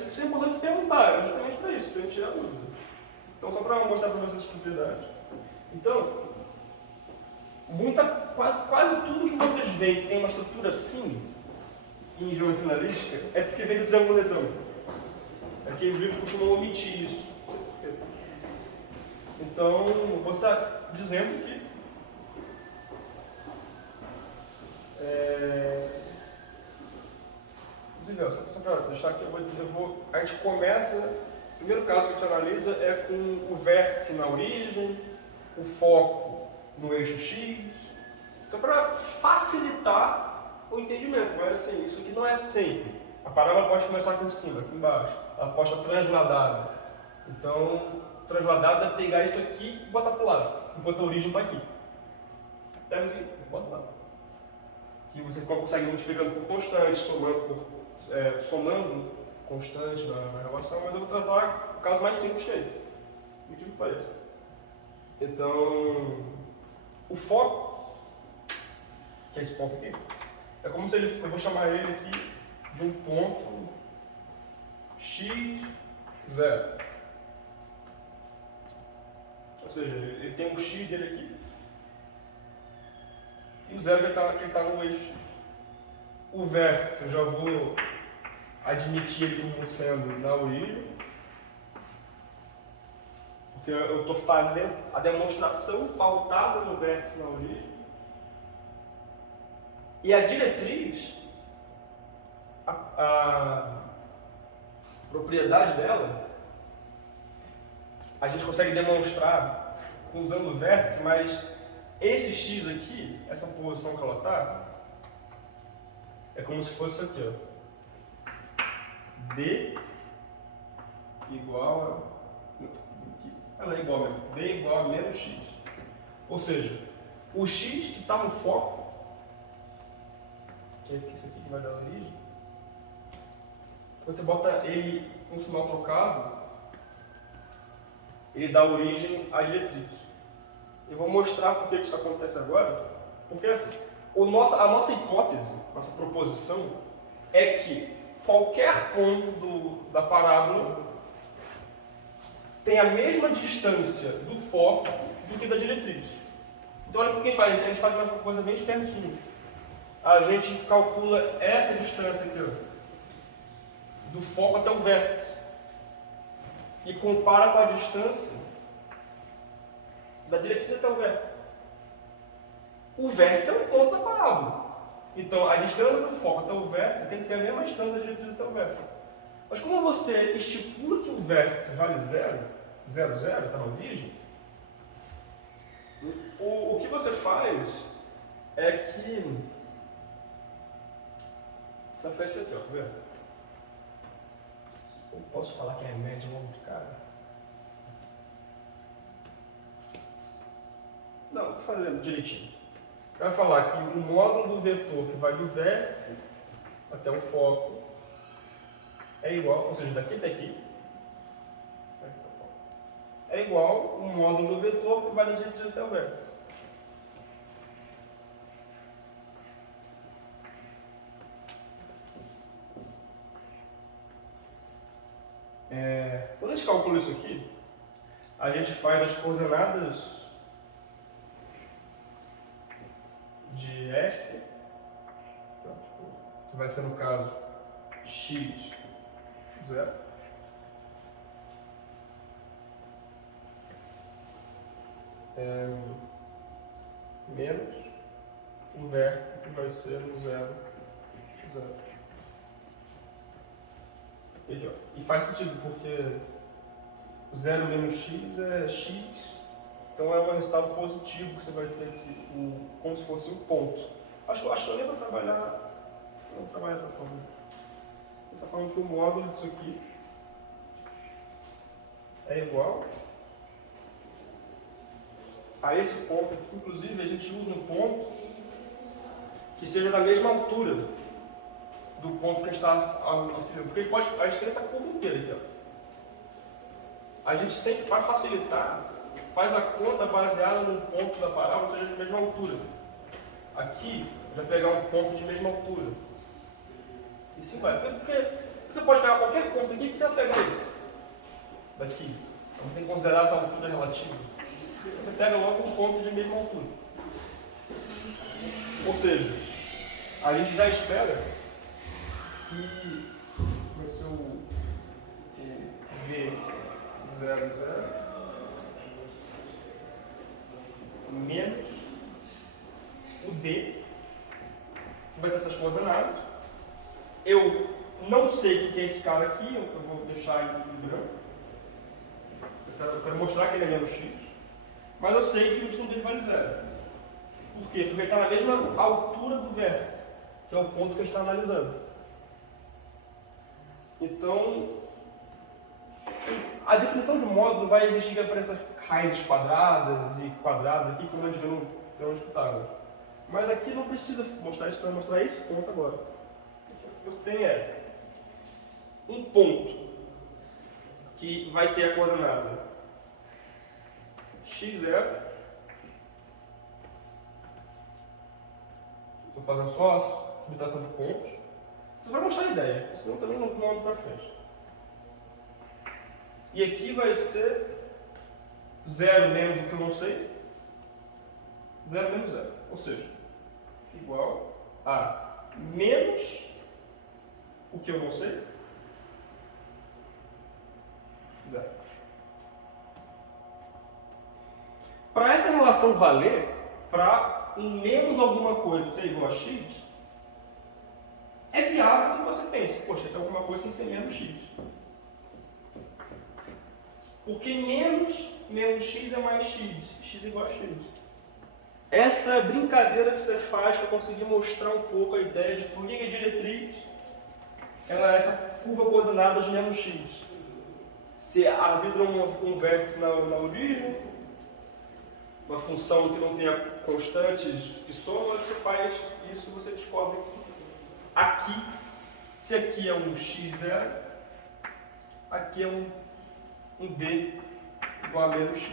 isso é importante perguntar, justamente para isso, para a gente tirar a dúvida. Então, só para mostrar para vocês as propriedades. Então, quase tudo que vocês veem que tem uma estrutura assim, em geometria analítica é porque vem do triângulo retângulo. Aqui os livros costumam omitir isso. Então, eu posso estar dizendo que só para deixar aqui, a gente começa, o primeiro caso que a gente analisa é com o vértice na origem, o foco no eixo X, só para facilitar o entendimento, mas assim, isso aqui não é sempre. A parábola pode começar aqui em cima, aqui embaixo, ela pode estar transladada. Então, transladada é pegar isso aqui e botar para o lado, enquanto a origem está aqui. Pega isso aqui, bota lá. Que você consegue multiplicando por constantes, somando constantes da relação, mas eu vou tratar o caso mais simples que é esse. Muito que pareça. Então, o foco, que é esse ponto aqui, é como se ele, eu vou chamar ele aqui de um ponto x, 0. Ou seja, ele tem um x dele aqui e o 0 que está no eixo. O vértice eu já vou admitir ele como sendo na origem, porque eu estou fazendo a demonstração pautada no vértice na origem. E a diretriz, a propriedade dela, a gente consegue demonstrar usando o vértice, mas esse x aqui, essa posição que ela está, é como se fosse isso aqui, ó. D igual a... Ela é igual a... D igual a menos x. Ou seja, o x que está no foco, que é isso aqui que vai dar origem, quando você bota ele com um sinal trocado, ele dá origem à diretriz. Eu vou mostrar por que isso acontece agora, porque assim, a nossa hipótese, nossa proposição, é que qualquer ponto da parábola tem a mesma distância do foco do que da diretriz. Então olha o que a gente faz, a gente faz uma coisa bem espertinha. A gente calcula essa distância aqui, ó, do foco até o vértice, e compara com a distância da diretriz até o vértice. O vértice é um ponto da parábola. Então, a distância do foco até o vértice tem que ser a mesma distância da diretriz até o vértice. Mas como você estipula que o vértice vale 0, 0, 0, está na origem, o que você faz é que... Você faz isso aqui, ó, tá vendo? Eu posso falar que é média logo de cara? Não, vou fazer direitinho. Você vai falar que o módulo do vetor que vai do vértice até o foco é igual, ou seja, daqui até aqui, é igual o módulo do vetor que vai da diretriz até o vértice. Quando a gente calcula isso aqui, a gente faz as coordenadas de f, que vai ser no caso x, 0, menos o vértice que vai ser no 0, 0. E faz sentido, porque 0 menos x é x, então é um resultado positivo que você vai ter aqui, como se fosse um ponto. Acho que eu nem vou trabalhar dessa forma. Você está falando que o módulo disso aqui é igual a esse ponto aqui. Inclusive, a gente usa um ponto que seja da mesma altura do ponto que a gente está auxiliando. Porque a gente tem essa curva inteira aqui, ó. A gente sempre, para facilitar, faz a conta baseada no ponto da parábola, ou seja, de mesma altura. Aqui, vai pegar um ponto de mesma altura. E sim vai. Porque você pode pegar qualquer ponto aqui que você vai pegar esse. Daqui. Então, você tem que considerar essa altura relativa. Você pega logo um ponto de mesma altura. Ou seja, a gente já espera Aqui vai ser o V00 menos o D, que vai ter essas coordenadas. Eu não sei o que é esse cara aqui, eu vou deixar ele em branco. Eu quero mostrar que ele é menos x, mas eu sei que o y dele vale zero. Por quê? Porque ele está na mesma altura do vértice, que é o ponto que a gente está analisando. Então, a definição de módulo vai exigir que apareça raízes quadradas e quadradas aqui, como a gente vê no teorema de Pitágoras. Mas aqui não precisa mostrar isso para mostrar esse ponto agora. O que você tem é um ponto que vai ter a coordenada x0. Estou fazendo só a subtração de pontos. Isso vai mostrar a ideia, senão também não ando para frente. E aqui vai ser 0 menos o que eu não sei, 0 menos 0. Ou seja, igual a menos o que eu não sei, 0. Para essa relação valer, para um menos alguma coisa ser igual a x, é viável que você pense, poxa, se alguma coisa tem que ser menos x. Porque menos x é mais x, x é igual a x. Essa é a brincadeira que você faz para conseguir mostrar um pouco a ideia de por que a diretriz ela é essa curva coordenada de menos x. Você arbitra um vértice na origem, uma função que não tenha constantes de soma, você faz isso, você descobre que aqui, se aqui é um x0, aqui é um d igual a menos x.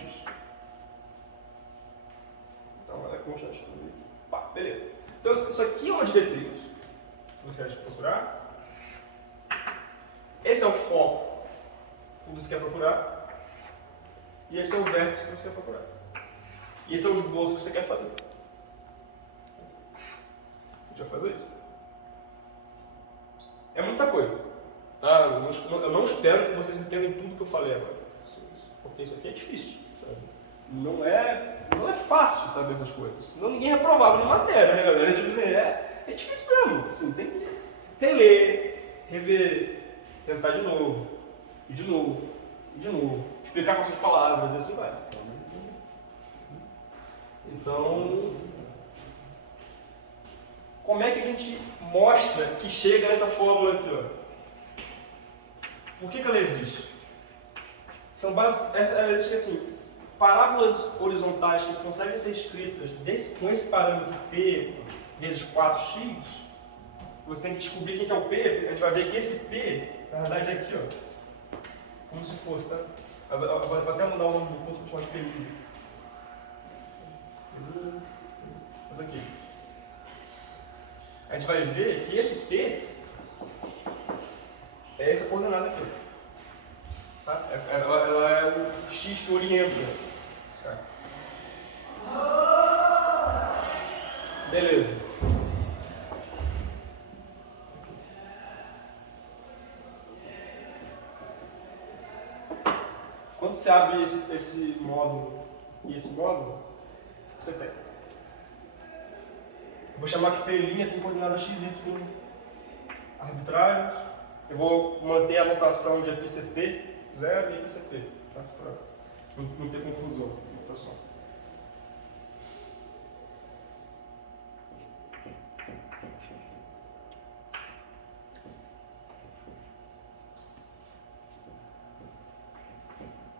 Então ela é constante tudo isso. Pá, beleza. Então isso aqui é uma diretriz que você vai procurar. Esse é o foco que você quer procurar. E esse é o vértice que você quer procurar. E esse é o esboço que você quer fazer. A gente vai fazer isso. É muita coisa. Tá? Eu não espero que vocês entendam tudo que eu falei agora. Porque isso aqui é difícil. Sabe? Não é fácil saber essas coisas. Senão ninguém reprovava na matéria, né, galera? Tipo assim, é difícil mesmo. Assim, tem que reler, rever, tentar de novo, e de novo, e de novo. Explicar com suas palavras, e assim vai. Então, como é que a gente mostra que chega nessa fórmula aqui? Ó? Por que ela existe? Ela existe assim, parábolas horizontais que conseguem ser escritas com esse parâmetro P vezes 4x, você tem que descobrir o que é o P, a gente vai ver que esse P, na verdade é aqui, ó, como se fosse, tá? Vou até mudar o nome do curso para chamar de P. Mas aqui. A gente vai ver que esse P é essa coordenada aqui. Tá? Ela é o x que orienta esse cara. Beleza. Quando você abre esse módulo e esse módulo, você tem. Eu vou chamar que P' tem coordenada x, y arbitrárias. Eu vou manter a notação de EPCP 0 e EPCP, tá? Para não ter confusão na notação.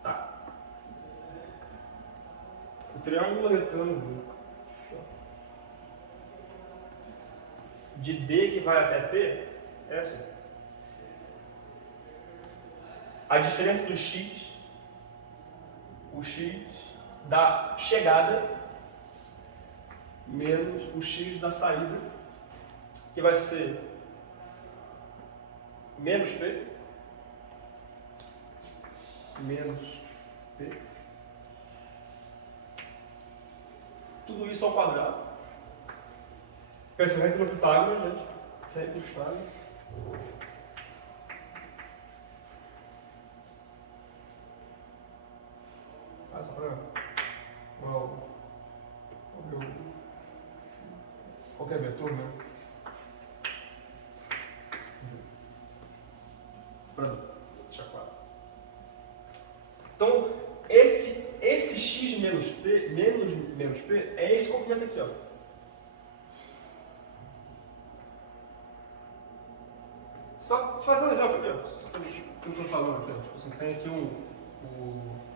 Tá. O triângulo retângulo de D que vai até P é assim. A diferença do x, o x da chegada, menos o x da saída, que vai ser menos P, menos P. Tudo isso ao quadrado. Pensamento no Pitágoras, gente. Sempre Pitágoras. Ah, só pra... Qualquer vetor, né? Deixa claro. Então, esse x menos p, menos p, é esse comprimento aqui, ó. Só fazer um exemplo aqui, ó. O que eu estou falando aqui, ó. Tipo, vocês têm aqui o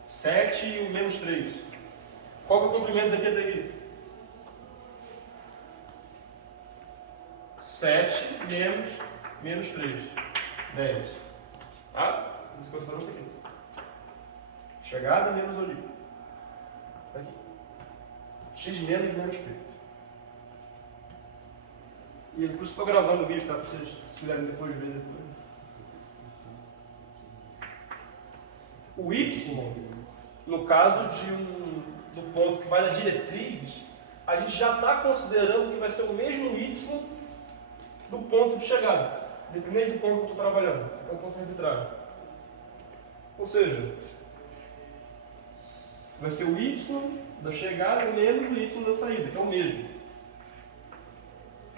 7 e o menos 3. Qual que é o comprimento daqui até aqui? 7 menos 3. 10. Tá? Isso que eu estou fazendo isso aqui. Chegada menos origem. Tá aqui. X menos P. E por isso que eu estou gravando o vídeo, tá? Para vocês, se quiserem depois ver depois. O Y, no caso do ponto que vai na diretriz, a gente já está considerando que vai ser o mesmo Y do ponto de chegada, independente do ponto que eu estou trabalhando. Isso aqui é um ponto arbitrário. Ou seja, vai ser o Y da chegada menos o Y da saída, que é o mesmo.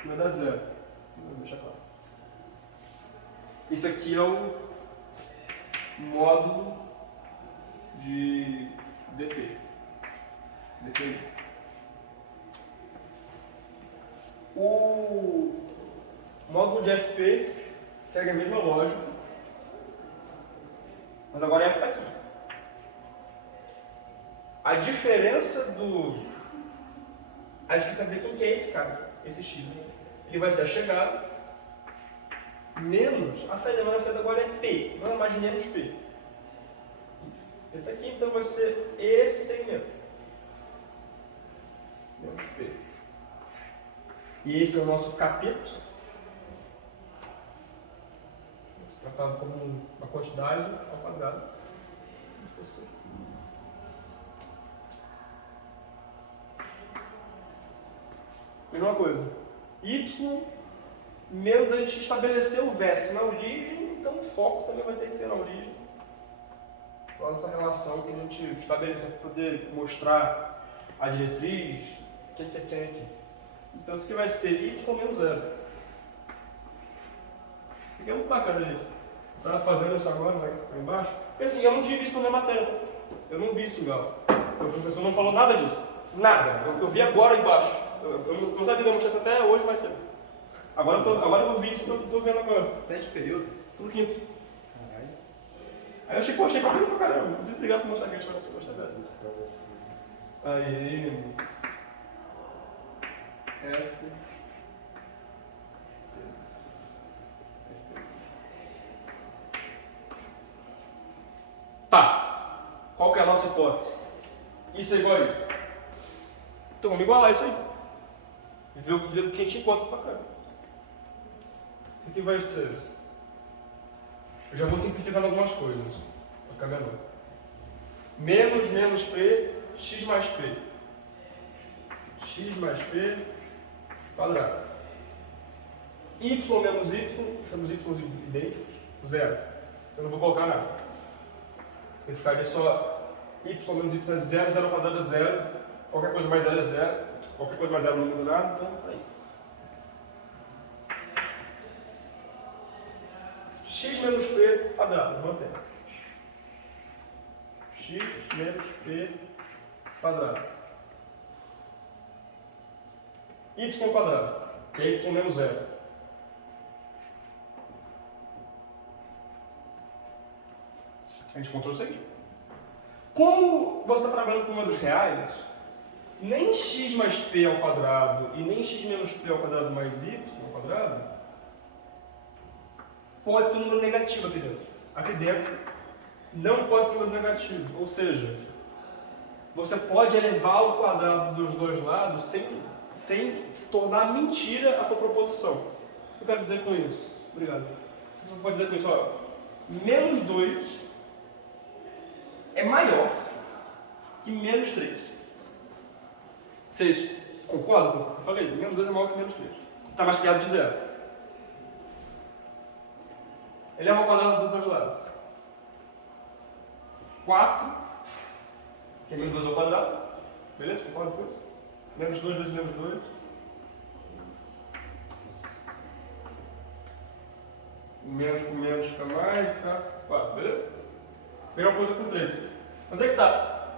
Vai dar zero. Vou deixar claro. Isso aqui é o módulo de dp. dpi. O módulo de fp segue a mesma lógica, mas agora f está aqui. A diferença do... A gente precisa saber quem que é esse cara, esse x. Ele vai ser a chegada menos a saída, mas a saída agora é p, não é mais menos p. Ele está aqui, então vai ser esse segmento. Menos p. E esse é o nosso cateto, tratado como uma quantidade ao quadrado. Mesma coisa. Y menos a gente estabeleceu o vértice na origem, então o foco também vai ter que ser na origem. Toda essa relação que a gente estabeleceu para poder mostrar a diretriz, quem é quem aqui. Então isso aqui vai ser Y menos zero. Isso aqui é muito bacana, gente. Estava fazendo isso agora, lá embaixo. Porque assim, eu não tive isso na minha matéria. Eu não vi isso, Gal. O professor não falou nada disso. Nada. Eu vi agora embaixo. Eu não sabia demonstrar isso até hoje mais cedo. Agora eu vou ver isso que eu estou vendo agora. Até de período? Tudo quinto. Caralho. Aí eu achei, pô, achei bacana pra caramba. Muito obrigado por mostrar aqui a história que você gosta dessa. Aí. F. Tá. Qual que é a nossa hipótese? Isso é igual a isso. Então vamos igualar isso aí. E ver o que a gente encontra pra cá. Isso aqui vai ser... Eu já vou simplificando algumas coisas. Vai ficar menor. Menos P, x mais P. X mais P quadrado. Y menos Y, são os Y idênticos, zero. Então eu não vou colocar nada. Vai ficar ali só Y menos Y é zero, zero ao quadrado é zero. Qualquer coisa mais zero é zero. Qualquer coisa mais zero não muda nada, então é isso. X menos P quadrado, mantém. X menos P quadrado. Y quadrado, que é Y menos zero. A gente encontrou isso aqui. Como você está trabalhando com números reais, nem x mais p ao quadrado e nem x menos p ao quadrado mais y ao quadrado pode ser um número negativo aqui dentro. Aqui dentro não pode ser um número negativo. Ou seja, você pode elevar o quadrado dos dois lados sem tornar mentira a sua proposição. O que eu quero dizer com isso? Obrigado. Você pode dizer com isso, ó, menos 2 é maior que menos 3. Vocês concordam com o que eu falei? Menos 2 é maior que menos 3. Está mais perto de zero. eleva ao quadrado dos dois lados. 4, que é menos 2 ao quadrado. Beleza? Concorda com isso? Menos 2 vezes menos 2. Menos com menos fica mais, fica 4, beleza? Mesma coisa com 3 aqui. Mas é que tá.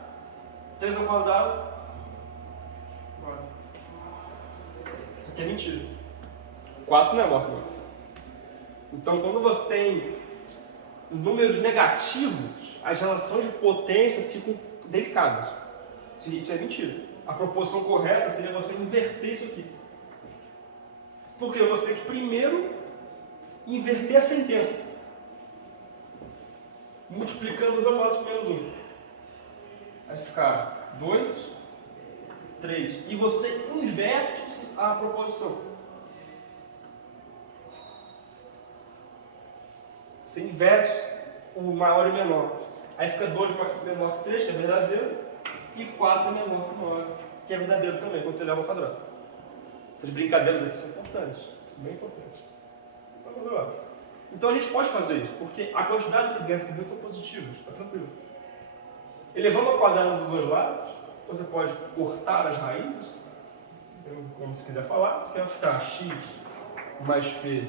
3 ao quadrado. 4. Isso aqui é mentira. 4 não é maior que 9. Então, quando você tem números negativos, as relações de potência ficam delicadas. Isso é mentira. A proporção correta seria você inverter isso aqui. Porque você tem que primeiro inverter a sentença, multiplicando os dois lados por menos 1. Vai ficar 2, 3. E você inverte a proposição. Você inverte o maior e menor. Aí fica 2 menor que 3, que é verdadeiro, e 4 é menor que 9, que é verdadeiro também, quando você leva ao quadrado. Essas brincadeiras aqui são importantes, são bem importantes. Então a gente pode fazer isso, porque a quantidade de elementos são positivas, está tranquilo. Elevando ao quadrado dos dois lados, você pode cortar as raízes, como você quiser falar, você vai ficar x mais p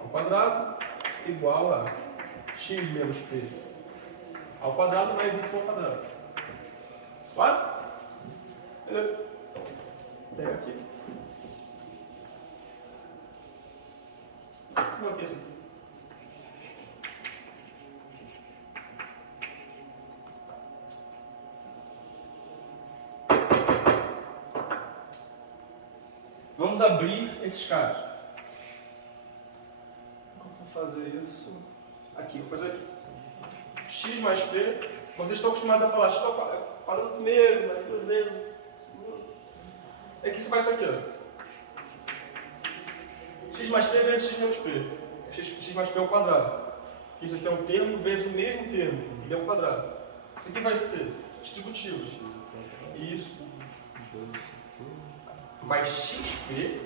ao quadrado igual a x menos p ao quadrado mais y ao quadrado. Suave? Beleza. Pega aqui. Vou aqui isso aqui. Vamos abrir esses caras. Como vou fazer isso? Aqui, vou fazer aqui. X mais P. Vocês estão acostumados a falar x ao quadrado primeiro, mais 2 vezes. É que isso vai isso aqui, ó. X mais P vezes x menos P. X mais P ao quadrado. Isso aqui é um termo vezes o mesmo termo. Ele é ao quadrado. Isso aqui vai ser distributivo. Isso. Mais xp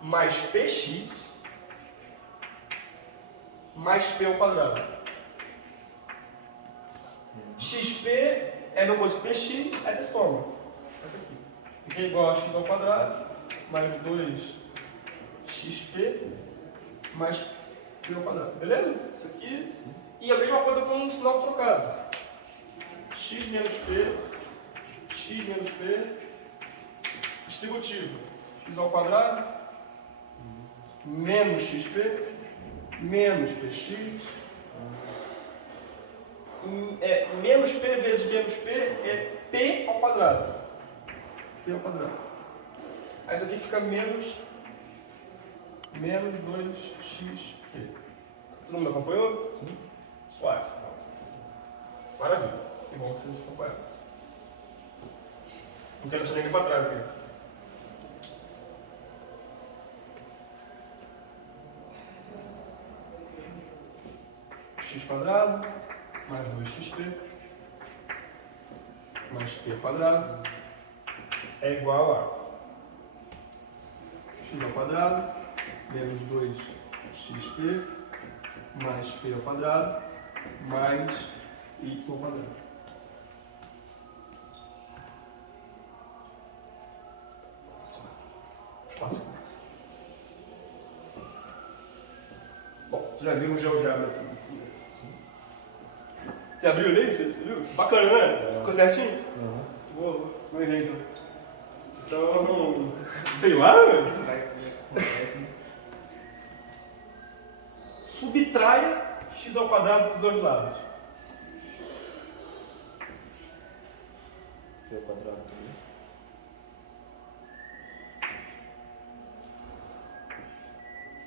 mais px mais p ao quadrado. xp é a mesma coisa que px, aí você soma. Essa aqui. Aqui é igual a x ao quadrado mais 2xp mais p ao quadrado. Beleza? Isso aqui. E a mesma coisa com um sinal trocado. X menos p distributivo. X ao quadrado menos xp menos px menos p vezes menos p é p ao quadrado. P ao quadrado. Aí isso aqui fica menos 2xp. Todo mundo acompanhou? Sim. Suave. Maravilha. Que bom que vocês acompanharam. Não quero deixar ninguém para trás aqui. X quadrado mais 2xp mais p quadrado é igual a x ao quadrado menos 2xp mais p ao quadrado mais y ao quadrado. Espaço curto. Bom, você já viu um GeoGebra aqui? Você abriu ali? Você viu? Bacana, né? Ficou certinho? Boa, não errei então, sei lá, velho. Subtraia x ao quadrado dos dois lados. P ao quadrado também.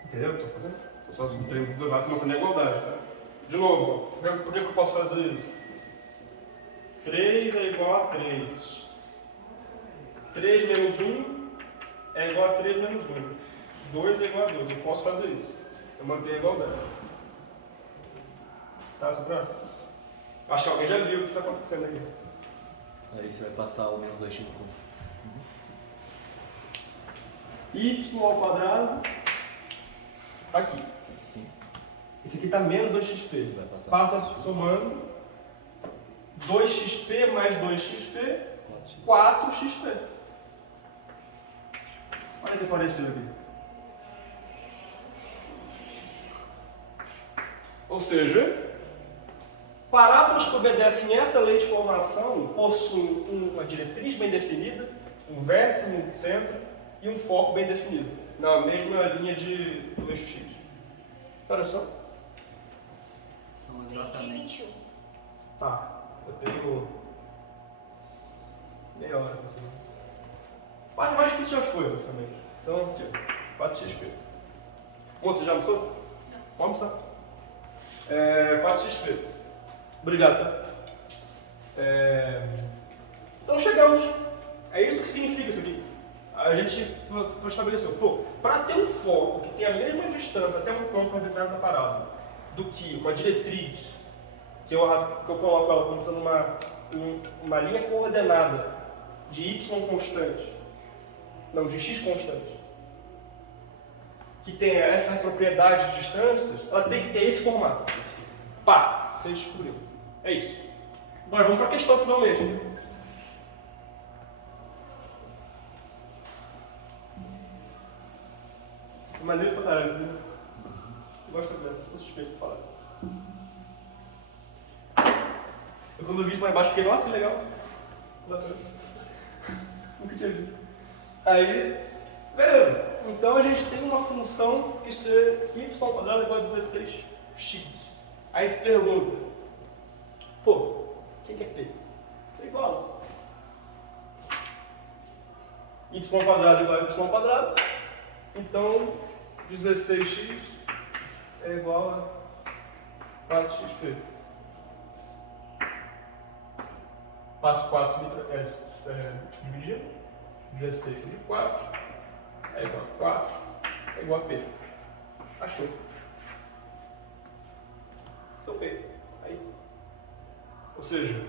Entendeu o que eu estou fazendo? Eu só subtraindo dos dois lados, mantendo a igualdade, tá? De novo, por que eu posso fazer isso? 3 é igual a 3. 3 menos 1 é igual a 3 menos 1. 2 é igual a 2. Eu posso fazer isso. Eu mantenho a igualdade. Tá, sobrando? Acho que alguém já viu o que está acontecendo aqui. Aí você vai passar o menos 2x por Y ao quadrado Tá aqui. Sim. Esse aqui tá menos 2xp. Vai passar. Passa somando 2xp mais 2xp, 4x. 4xp. Olha que parecido aqui. Ou seja, parábolas que obedecem essa lei de formação possuem uma diretriz bem definida, um vértice no centro e um foco bem definido, na mesma linha do eixo X. Olha só. São 20 e exatamente. 21. Tá, eu tenho meia hora pra saber. A parte mais difícil já foi, basicamente. Então, aqui, ó, 4xp. Moça, você já almoçou? Não. Vamos almoçar? 4xp. Obrigado, tá? Então chegamos. É isso que significa isso aqui. A gente estabeleceu. Pô, para ter um foco que tem a mesma distância até um ponto arbitrário da parada do que uma diretriz, que eu coloco ela como sendo uma linha coordenada de y constante, não, de x constante, que tem essa propriedade de distâncias, ela tem que ter esse formato. Pá, você descobriu. É isso. Agora vamos para a questão finalmente. Maneiro pra caralho, né? Eu gosto dessa, sou suspeito de falar. Eu quando vi isso lá embaixo fiquei, nossa, que legal. Nunca tinha visto. Aí, beleza. Então a gente tem uma função que ser y quadrado igual a 16x. Aí tu pergunta, pô, o que é P? Isso é igual. Y quadrado igual a y quadrado. Então, 16x é igual a 4xp. Passo 4 dividir. 16 sobre 4 é igual a 4 é igual a P. Achou. Seu P. Aí. Ou seja,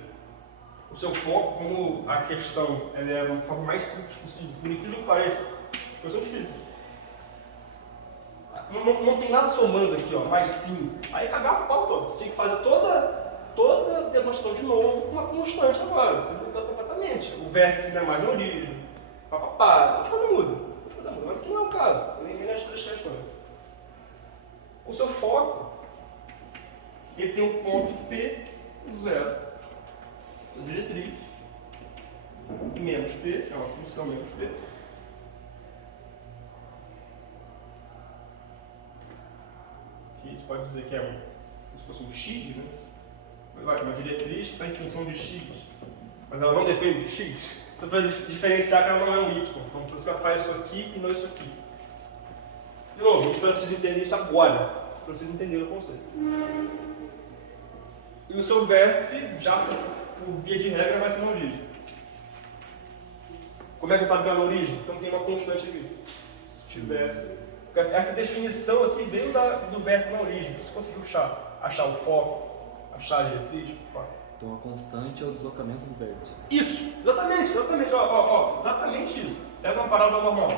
o seu foco, como a questão ela é uma forma mais simples possível, por incrível que pareça, as coisas são difíceis. Não tem nada somando aqui, ó, mais 5. Aí cagava o pau todo. Você tinha que fazer toda a demonstração de novo com uma constante agora. Você muda completamente. O vértice ainda é mais na origem. Papapá. Muita coisa muda. Mas aqui não é o caso. Nem nas três questões. O seu foco, ele tem um ponto P, 0. Sua diretriz. E menos P, é uma função menos P. Que você pode dizer que é como se fosse um x, né? Mas vai, uma diretriz que está em função de x, mas ela não depende de x. Então, para diferenciar que ela não é um y. Então, você faz isso aqui e não isso aqui. De novo, a gente precisa entender isso agora, para vocês entenderem o conceito. E o seu vértice, já por via de regra, vai ser na origem. Como é que você sabe que é na origem? Então tem uma constante aqui. Se tivesse. Essa definição aqui veio do vértice na origem. Você conseguiu achar o foco, achar a diretriz. Então a constante é o deslocamento do vértice. Isso! Exatamente. Exatamente isso. É uma parábola normal.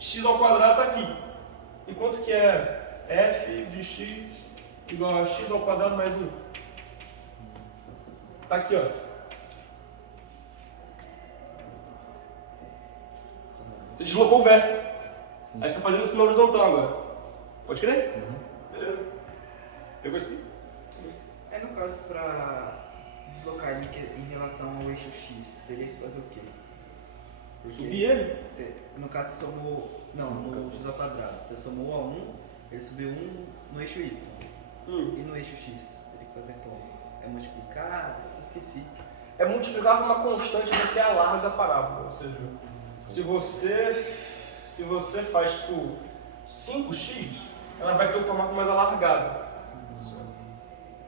X ao quadrado está aqui. E quanto que é f de x igual a x ao quadrado mais 1? Está aqui, ó. Você deslocou o vértice. Sim. A gente está fazendo isso na horizontal agora. Pode crer? Uhum. Beleza. Pegou isso aqui? É no caso pra deslocar ele em relação ao eixo X, teria que fazer o quê? Porque Subir ele? no caso você somou. Não, no x ao quadrado. Você somou a 1, ele subiu 1 no eixo Y. E no eixo X, teria que fazer como? É multiplicar? Eu esqueci. É multiplicar por uma constante e você alarga a parábola. Ou seja, se você faz tipo 5x, ela vai ter um formato mais alargado.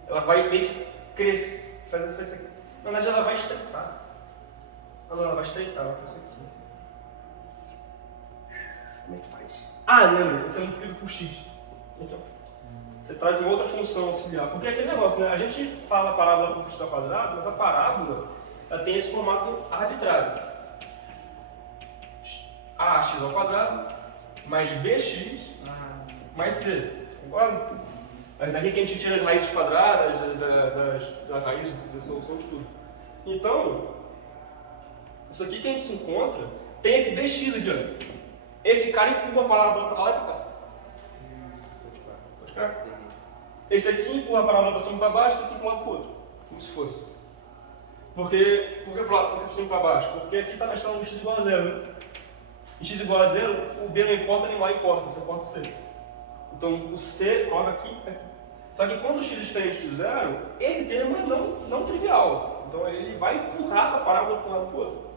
Ela vai meio que crescer, fazer isso aqui. Na verdade, ela vai estreitar. Não, ela vai estreitar, ela vai fazer isso aqui. Como é que faz? Ah, lembra, você multiplica por x. Então, você traz uma outra função auxiliar. Porque é aquele negócio, né? A gente fala a parábola por x ao quadrado, mas a parábola ela tem esse formato arbitrário. Ax ao quadrado mais bx Ah, mais c. Concorda? É daqui que a gente tira as raízes quadradas, das raízes da solução de tudo. Então, isso aqui que a gente se encontra, tem esse dx aqui, ó. Esse cara empurra a parábola para lá e para cá. Pode ficar? Esse aqui empurra a parábola para cima e para baixo, esse aqui para um lado e para o outro. Como se fosse. Por que para cima e para baixo? Porque aqui está na escala do x igual a 0, né? Em x igual a 0, o b não importa, nem o a importa, só importa o c. Então o c coloca aqui, aqui. Só que quando o x é diferente de 0, esse termo é não trivial. Então ele vai empurrar essa parábola para um lado e para o outro.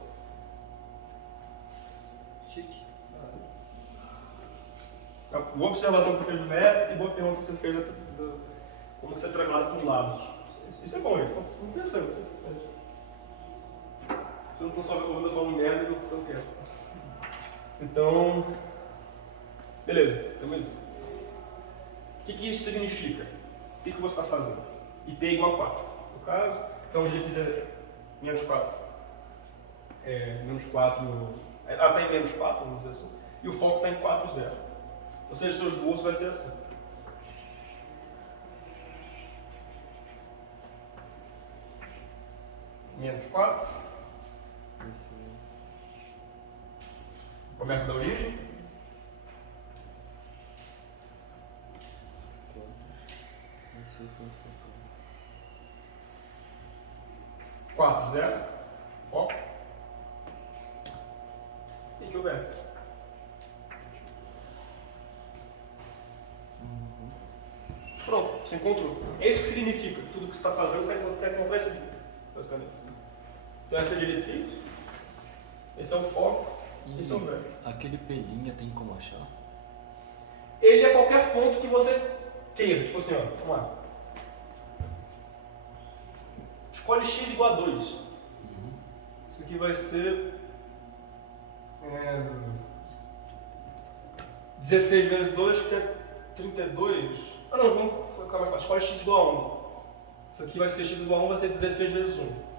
chique. Boa observação que você fez do vértice e boa pergunta que você fez como você trabalha para os lados. Isso é bom, isso está muito interessante. Eu não estou só ouvindo eu falando merda e não estou quieto. Então, beleza, temos isso. O que isso significa? O que você está fazendo? IP é igual a 4. No caso, então o jeito de dizer menos 4. Menos 4. Está em menos 4, vamos dizer assim. E o foco está em 4, 0. Ou seja, seu esboço vai ser assim. Menos 4. Começa da origem. Esse é o ponto focal. 4, 0. Foco. E aqui o vértice. Pronto, você encontrou. É isso que significa. Tudo que você está fazendo, você vai encontrar isso aqui. Basicamente. Então essa é a diretriz. Esse é o foco. E Esse é o vértice. aquele pelinha tem como achar? Ele é qualquer ponto que você queira. Tipo assim, ó, vamos lá. Escolhe x igual a 2. Isso aqui vai ser 16 vezes 2, que é 32. Ah não, vamos ficar mais fácil. Escolhe x igual a 1. Isso aqui vai ser x igual a 1, vai ser 16 vezes 1.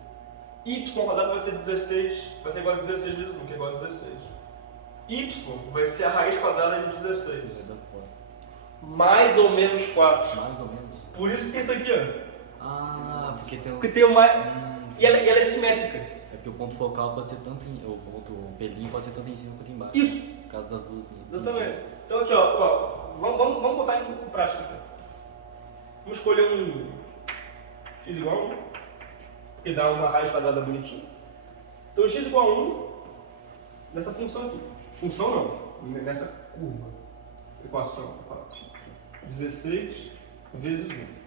Y quadrado vai ser 16, vai ser igual a 16 vezes 1, que é igual a 16. Y vai ser a raiz quadrada de 16. Vai dar 4. Mais ou menos 4. Mais ou menos. Por isso que isso aqui, ó. Ah, porque tem Porque tem uma. Hum, E ela é simétrica. É porque o ponto focal pode ser tanto em. O pelinho pode ser tanto em cima quanto embaixo. Isso. Por causa das duas linhas. Exatamente. Então aqui, ó, vamos botar em prática aqui. Vamos escolher um x igual a 1, porque dá uma raiz quadrada bonitinha. Então x igual a 1 nessa função aqui. Função não, nessa curva. Equação. 16 vezes 1.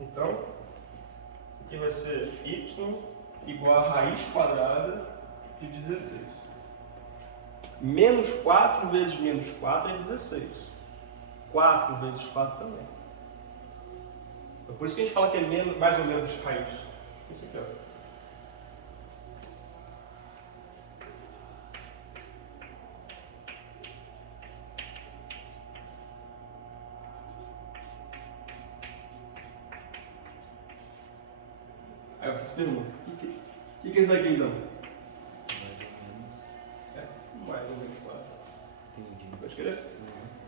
Então, aqui vai ser y igual a raiz quadrada de 16. Menos 4 vezes menos 4 é 16. 4 vezes 4 também. Então, por isso que a gente fala que é menos, mais ou menos raiz. Isso aqui, ó. Aí você se pergunta, o que é isso aqui então? Mais ou menos. Mais ou menos 4. Entendi. Pode querer?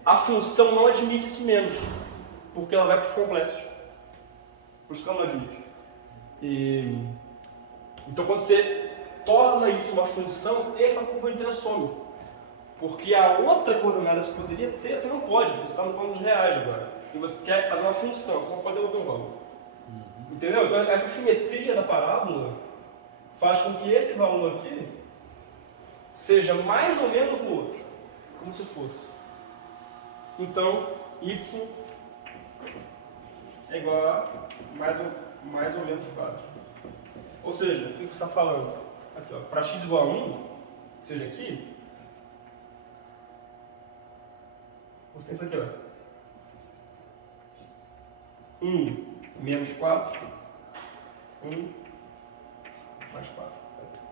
A função não admite esse menos, porque ela vai para os completos. Por isso que ela não admite. Então quando você torna isso uma função, essa curva inteira some. Porque a outra coordenada que você poderia ter, você não pode, porque você está no plano dos reais agora. E você quer fazer uma função, você não pode devolver um valor. Entendeu? Então essa simetria da parábola faz com que esse valor aqui seja mais ou menos o outro, como se fosse. Então, y é igual a mais ou menos 4. Ou seja, o que você está falando? Aqui, ó, para x igual a 1, ou seja, aqui, você tem isso aqui, ó. 1 menos 4, 1 mais 4.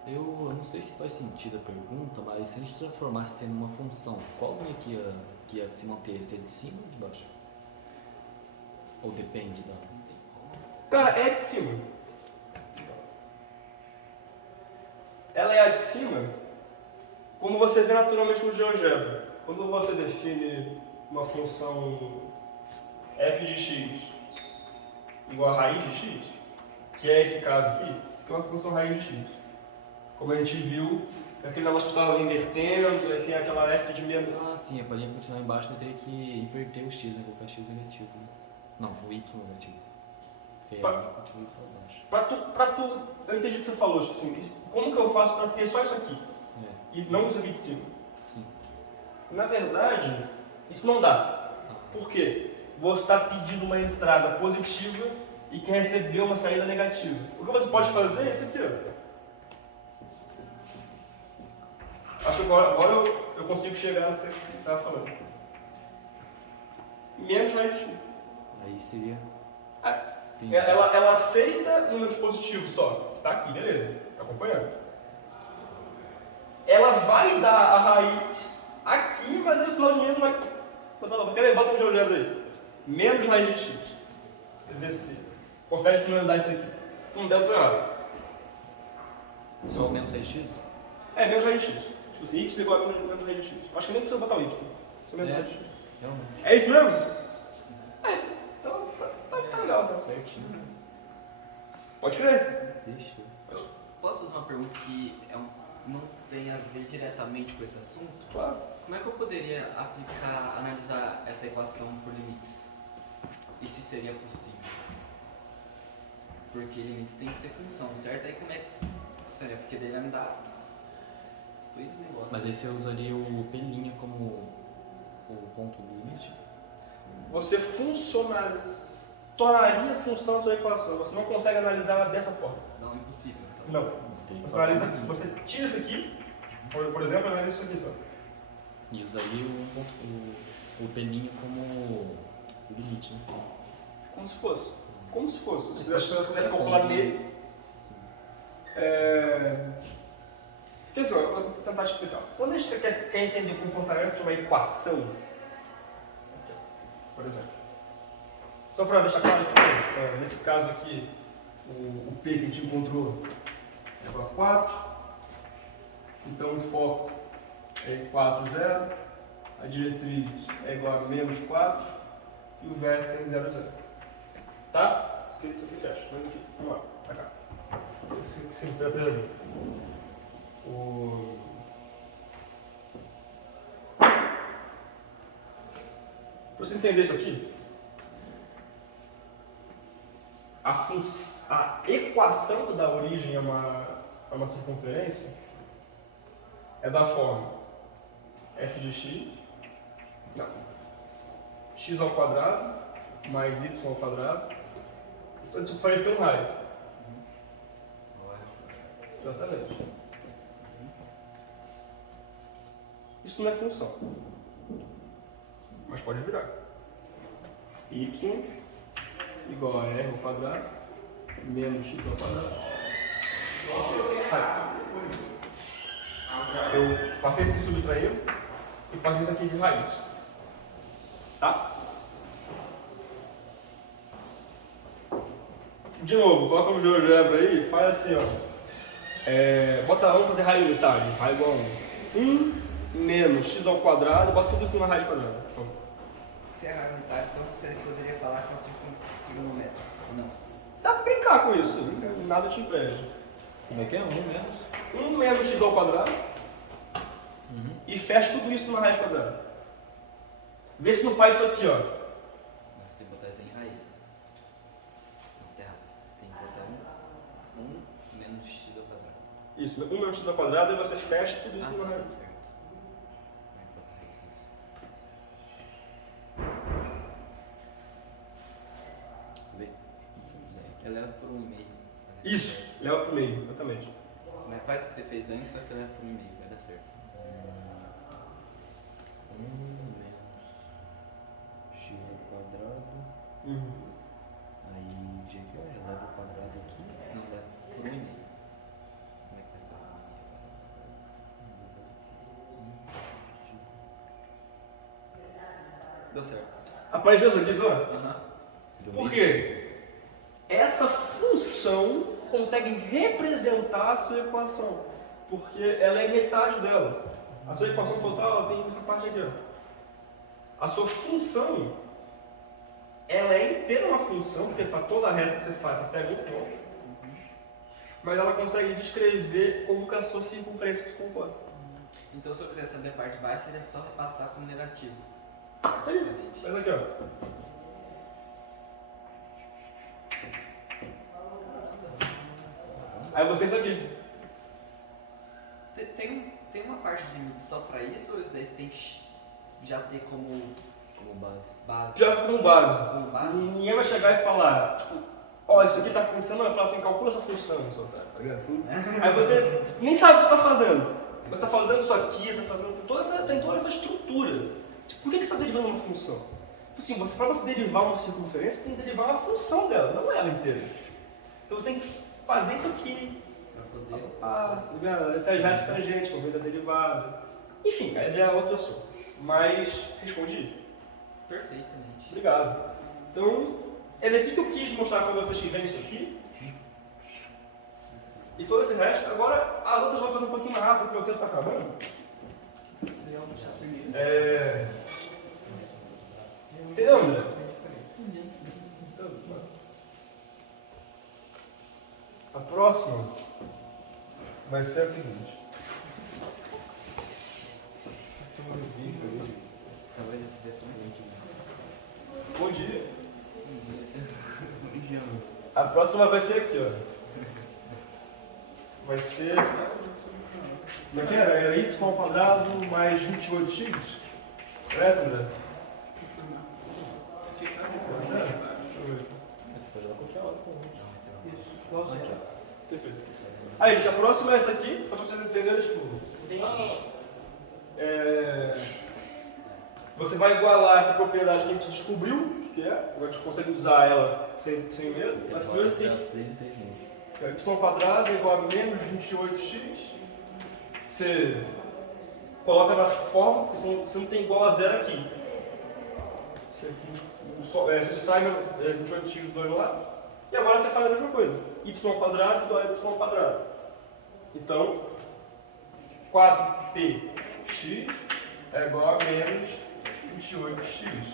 Eu não sei se faz sentido a pergunta, mas se a gente transformasse isso em uma função, qual linha que ia se manter? Se é de cima ou de baixo? Ou depende da... Cara, é de cima. Ela é a de cima como você vê naturalmente no GeoGebra, quando você define uma função f de x igual a raiz de x, que é esse caso aqui, isso aqui é uma função raiz de x. Como a gente viu, aquele negócio que estava invertendo, aí tem aquela f de menos. Ah, sim, a palhinha continuar embaixo, mas teria que inverter o x, né? Colocar x negativo, né? Não, o y negativo. Porque Pa- a linha continua pra baixo. Pra tu, eu entendi o que você falou, tipo assim, como que eu faço para ter só isso aqui É, e não isso aqui de cima? sim. Na verdade, isso não dá. Por quê? Você está pedindo uma entrada positiva e quer receber uma saída negativa. O que você pode fazer é isso aqui, ó. Acho que agora eu consigo chegar no que você estava falando. Menos raiz de x. Aí seria. Ah, Entendi. Ela aceita números positivos só. Tá aqui, beleza. Tá acompanhando. Ela vai dar a raiz aqui, mas aí o sinal de menos vai. Peraí, bota o GeoGebra aí. Menos raiz de x. Você vê se. Confere se não dar isso aqui. Se não der, eu tô errado. Só o menos 6x? É, menos raiz de x. Tipo assim, y igual a menos raiz de x. Acho que nem precisa botar o y. Só menos É. raiz de x. Realmente. É isso mesmo? É, então tá legal, tá certinho. Pode crer. Deixa. Posso fazer uma pergunta que não tem a ver diretamente com esse assunto? Claro. Como é que eu poderia analisar essa equação por limites? E se seria possível? Porque limites tem que ser função, certo? Aí como é que funciona? Porque daí vai me dar dois negócios. Mas aí você usaria o P' como o ponto do limite? Você tornaria a função a sua equação. Você não consegue analisá-la dessa forma. Não, é impossível. Então. Não. Teria que Você analisa colocar aqui. uma Você tira isso aqui, por exemplo, analisa isso aqui só. E usaria o P' como o limite, né? Como se fosse. Como se fosse. Se Mas você quisesse calcular nele. Sim. Então, assim, eu vou tentar te explicar. Quando a gente quer entender o comportamento de uma equação, por exemplo, só para deixar claro aqui, nesse caso aqui, o P que a gente encontrou é igual a 4, então o foco é 4, 0, a diretriz é igual a menos 4 e o vértice é 0, 0. Tá? Isso aqui fecha. Vamos lá, pra cá. Se foi a primeira. Para você entender isso aqui, a equação que dá origem a uma circunferência é da forma f de x, não, x ao quadrado mais y ao quadrado. A circunferência tem um raio. Exatamente. Isso não é função, mas pode virar. Y igual a r ao quadrado menos x ao quadrado. Eu passei isso aqui subtraindo e passei isso aqui de raiz. Tá? De novo, coloca no GeoGebra aí, faz assim, ó. Vamos fazer raio unitário, raio igual a 1 menos x ao quadrado, bota tudo isso numa raiz quadrada. Pronto. Se é raio unitário, então você poderia falar que é um círculo trigonométrico, ou não? Dá pra brincar com isso, nada te impede. Como é que é? 1 menos? 1 menos x ao quadrado e fecha tudo isso numa raiz quadrada. Vê se não faz isso aqui, ó. Mas você tem que botar isso em raiz. Não, tá errado. Você tem que botar 1 menos x ao quadrado. Isso, 1 menos x ao quadrado e você fecha tudo isso numa Tá raiz. certo. Como é que bota raiz isso? Vê. Eleva por 1,5. Isso, leva pro meio, exatamente. Você não faz o que você fez antes, só que eleva por 1,5. Vai dar certo. 1 menos x ao quadrado. Aí, já que eu elevo o quadrado aqui. Não, eleva por 1,5. Como é que faz pra 1,5? Deu certo. Apareceu isso aqui, só? Aham. Por quê? Essa função consegue representar a sua equação, porque ela é metade dela. A sua equação total tem essa parte aqui, ó. A sua função, ela é inteira uma função, porque para toda reta que você faz, você pega um ponto. Mas ela consegue descrever como que a sua circunferência se comporta. Então se eu quiser saber a parte de baixo, seria só repassar como negativo. Isso aí. Faz aqui, ó. Aí você tem isso aqui. Tem uma parte de limite só pra isso, ou isso daí você tem que já ter como base? Já como base. Como base? Ninguém vai chegar e falar, tipo, ó, isso aqui tá acontecendo, vai falar assim, calcula essa função, seu otário, tá ligado? Assim, aí você nem sabe o que você tá fazendo. Você tá fazendo isso aqui, tá fazendo tem toda essa estrutura. Tipo, por que você está derivando uma função? Assim, para você derivar uma circunferência, você tem que derivar uma função dela, não ela inteira. Então você tem que fazer isso aqui. Tangente, tangente, convém da derivada. Enfim, aí já é outro assunto. Mas respondi. Perfeitamente. Obrigado. Então, é daqui que eu quis mostrar para vocês que vem isso aqui. E todo esse resto. Agora, as outras eu vou fazer um pouquinho mais rápido, porque o tempo está acabando. Entendeu, André? A próxima vai ser a seguinte. Bom dia. A próxima vai ser aqui, ó. Vai ser... Como é que era? Era y ao quadrado mais 28x? Parece, André? Você sabe Você pode jogar qualquer hora. Aqui, Perfeito. Aí, gente, a próxima é essa aqui, só pra vocês entenderem, tipo, você vai igualar essa propriedade que a gente descobriu, que é, agora a gente consegue usar ela sem medo, mas primeiro você tem que... 3 e 3 minutos. Y quadrado é igual a menos 28x. Você coloca na forma, porque você não tem igual a zero aqui. Você subtrai 28x dos dois lados. E agora você faz a mesma coisa. Y quadrado igual a y quadrado. Então, 4px é igual a menos 28x.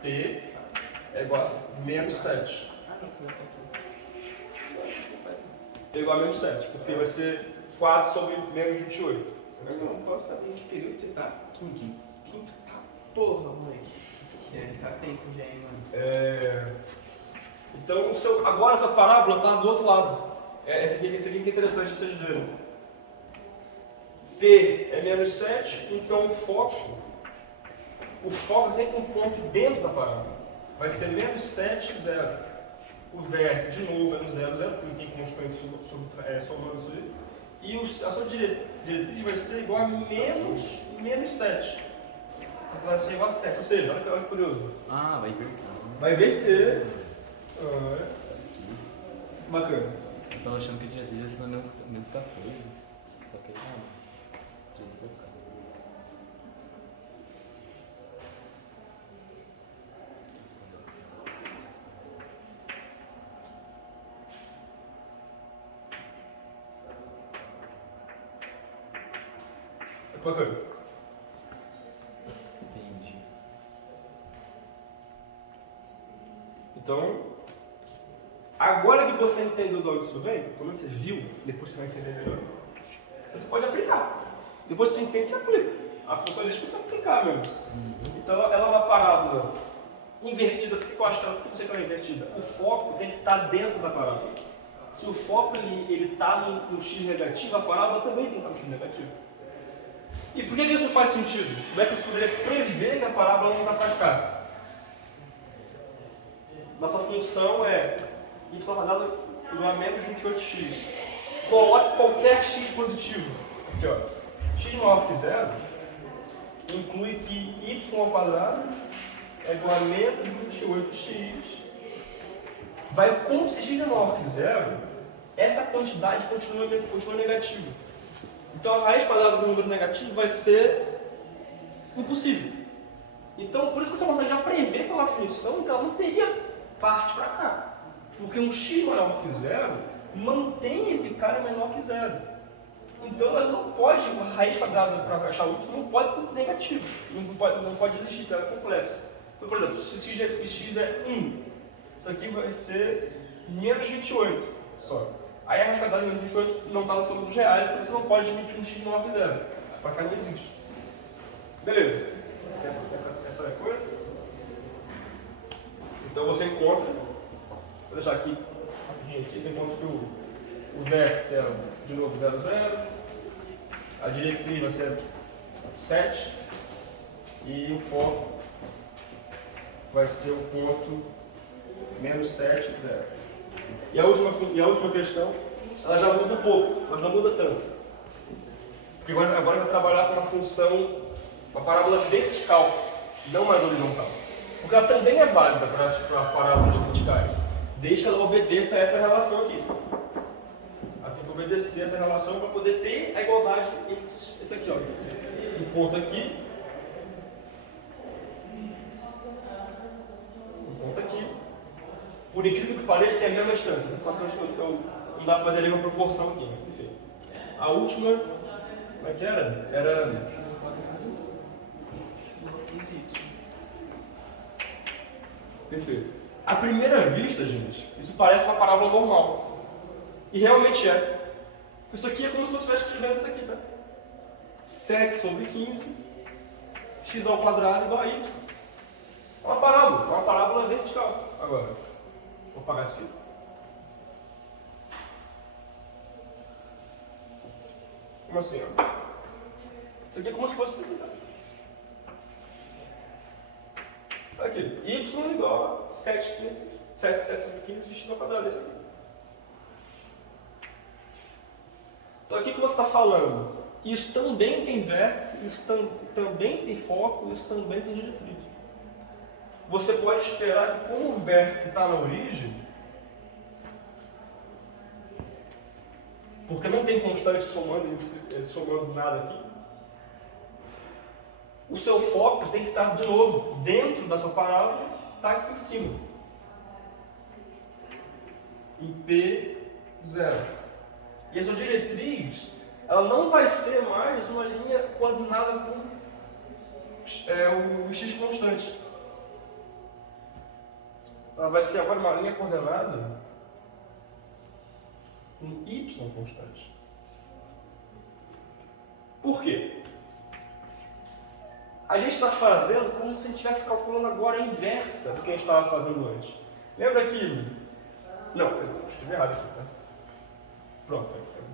P é igual a menos 7. É igual a menos 7, porque vai ser 4 sobre menos 28. Eu não posso saber em que período você tá. Quinto. Tá, porra, moleque. Tá tempo já, hein, mano. Então, agora a sua parábola está do outro lado. Esse aqui que é interessante vocês verem. P é menos 7, então o foco é sempre um ponto dentro da parábola. Vai ser menos 7, 0. O vértice, de novo, é no 0, 0, porque não tem constante somando isso aí. E a sua diretriz vai ser igual a menos 7. Você vai ser igual a 7, ou seja, olha que curioso. Ah, vai inverter. Vai inverter. Bacana. Eu tava achando que a diretriz ia ser menos 14. Só que aí não. 13 vai ficar. Bacana. Entendi. Então, agora que você entendeu de onde isso vem, pelo menos você viu, depois você vai entender melhor, você pode aplicar. Depois que você entende, você aplica. A função existe para você aplicar mesmo. Então, ela é uma parábola invertida. Por que eu acho que ela é invertida? O foco tem que estar dentro da parábola. Se o foco ele está no x negativo, a parábola também tem que estar no x negativo. E por que isso faz sentido? Como é que você poderia prever que a parábola não vai para cá? Nossa função é y quadrado igual a menos 28x. Coloque qualquer x positivo. Aqui, ó. X maior que zero inclui que y ao quadrado é igual a menos 28x. Como se x é maior que zero, essa quantidade continua negativa. Então a raiz quadrada do número negativo vai ser impossível. Então por isso que você consegue já prever pela função que ela não teria parte para cá. Porque um x maior que zero mantém esse cara menor que zero. Então ela não pode, a raiz quadrada para achar o y não pode ser negativo, não pode existir, então é complexo. Então, por exemplo, se x é 1, isso aqui vai ser menos 28 só. Aí a raiz quadrada de menos 28 não está no todos os reais, então você não pode admitir um x menor que zero. Para cá não existe. Beleza. Essa é a coisa. Então você encontra, vou deixar aqui, rapidinho aqui, você encontra que o vértice é, de novo, 0, 0. A diretriz vai ser 7. E o foco vai ser o ponto menos 7, 0. E a última questão, ela já muda um pouco, mas não muda tanto. Porque agora vai trabalhar com uma função, uma parábola vertical, não mais horizontal. Porque ela também é válida para parábolas verticais, desde que ela obedeça a essa relação aqui. Ela tem que obedecer essa relação para poder ter a igualdade entre esse aqui, ó. Um ponto aqui. Um ponto aqui. Por incrível que pareça, tem a mesma distância. Só que não dá para fazer a mesma proporção aqui. Enfim. A última, como é que era? Era... Perfeito. À primeira vista, gente, isso parece uma parábola normal. E realmente é. Isso aqui é como se você estivesse escrevendo isso aqui, tá? 7 sobre 15, x ao quadrado igual a y. É uma parábola vertical. Agora, vou apagar isso aqui. Como assim, ó? Isso aqui é como se fosse isso aqui, tá? Aqui, y igual a 7 sobre 15 de x ao quadrado, esse aqui. Então aqui que você está falando, isso também tem vértice, isso também tem foco, isso também tem diretriz. Você pode esperar que como o vértice está na origem, porque não tem constante somando nada aqui, o seu foco tem que estar de novo dentro da sua parábola, está aqui em cima. Em P0. E a sua diretriz, ela não vai ser mais uma linha coordenada com o x constante. Ela vai ser agora uma linha coordenada com y constante. Por quê? A gente está fazendo como se a gente estivesse calculando agora a inversa do que a gente estava fazendo antes. Lembra aquilo? Não, eu escrevi errado aqui, tá? Pronto,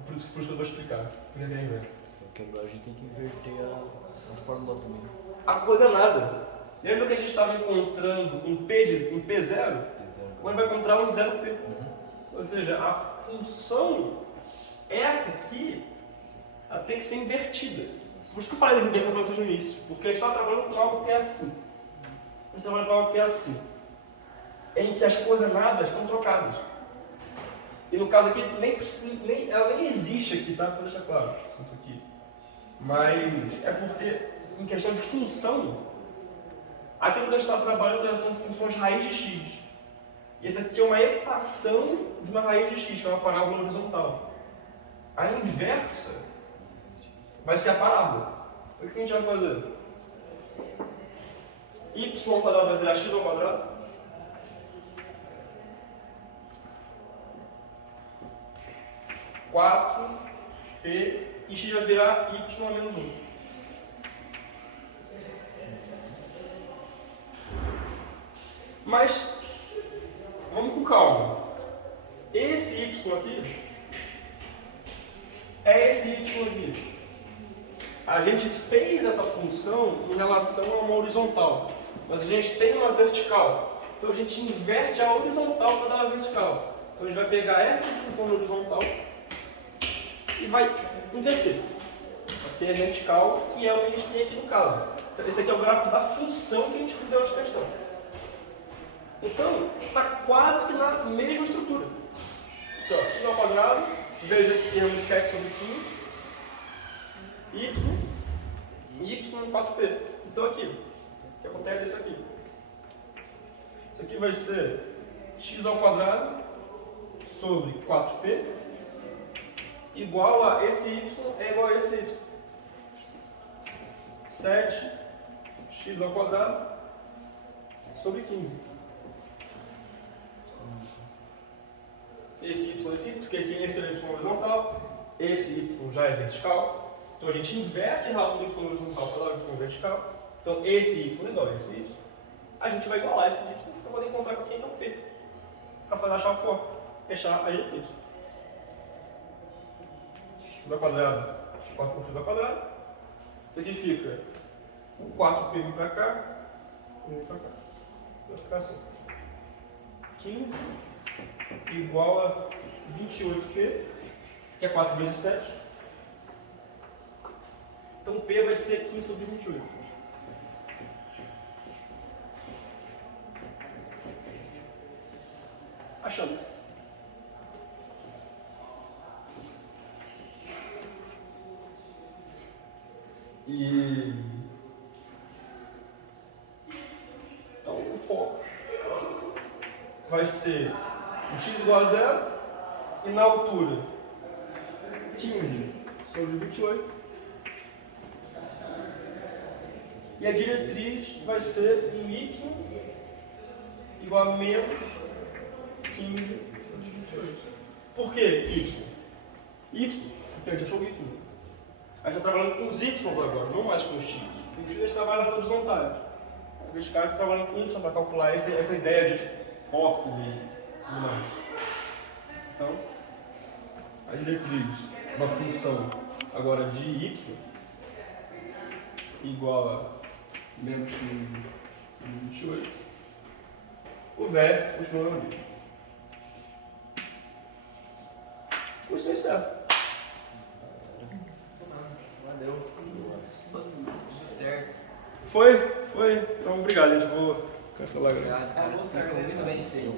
por isso que eu vou explicar porque é a inversa. Só que agora a gente tem que inverter a fórmula também. A coordenada. Lembra que a gente estava encontrando em P0? Agora vai encontrar um 0P. Ou seja, a função, essa aqui, ela tem que ser invertida. Por isso que eu falei da inversão para vocês no início, porque a gente estava trabalhando com algo que é assim. A gente trabalha com algo que é assim, em que as coordenadas são trocadas. E no caso aqui, ela nem existe aqui, tá? Só para deixar claro, isso aqui. Mas é porque, em questão de função, aquilo que a gente estava trabalhando são funções raiz de x. E essa aqui é uma equação de uma raiz de x, que é uma parábola horizontal. A inversa vai ser a parábola. O que a gente vai fazer? Y ao quadrado vai virar x ao quadrado. P e x vai virar y a menos 1. Mas, vamos com calma. Esse y aqui é esse y aqui. A gente fez essa função em relação a uma horizontal, mas a gente tem uma vertical. Então a gente inverte a horizontal para dar a vertical. Então a gente vai pegar essa função da horizontal e vai inverter. Vai ter a vertical, que é o que a gente tem aqui no caso. Esse aqui é o gráfico da função que a gente deu de questão. Então, está quase que na mesma estrutura. Então, x ao quadrado, vezes esse termo 7 sobre 15, y 4p. Então aqui, o que acontece é isso aqui. Isso aqui vai ser x ao quadrado sobre 4p, igual a esse y é igual a esse y. 7x ao quadrado sobre 15. Esse y, porque esse é y horizontal, esse y já é vertical. Então a gente inverte a relação do y horizontal pela y vertical. Então esse y é igual a esse y. A gente vai igualar esses y para poder encontrar com quem é o p. Para fazer achar o for, fechar a diretriz. X ao quadrado, 4x ao quadrado. Isso aqui fica 4p vem para cá, vem para cá. Vai ficar assim. 15 igual a 28p, que é 4 vezes 7. Então p vai ser 15 sobre 28. Achamos. Então o foco vai ser o x igual a 0 e na altura 15 sobre 28. E a diretriz vai ser um y igual a menos 15 sobre 28. Por que y? Y, porque a gente achou o y. A gente está trabalhando com os y agora, não mais com os x. Com os x a gente trabalha nas horizontais. As verticais a gente trabalha com y para calcular essa ideia de foco e tudo mais. Então, a diretriz da função agora de y igual a menos 15 sobre 28. O vértice continua no mesmo. Isso é certo. Valeu. Tudo certo. Foi? Então, obrigado, gente. Vou cancelar agora. Obrigado, cara. Ficou muito bem feito.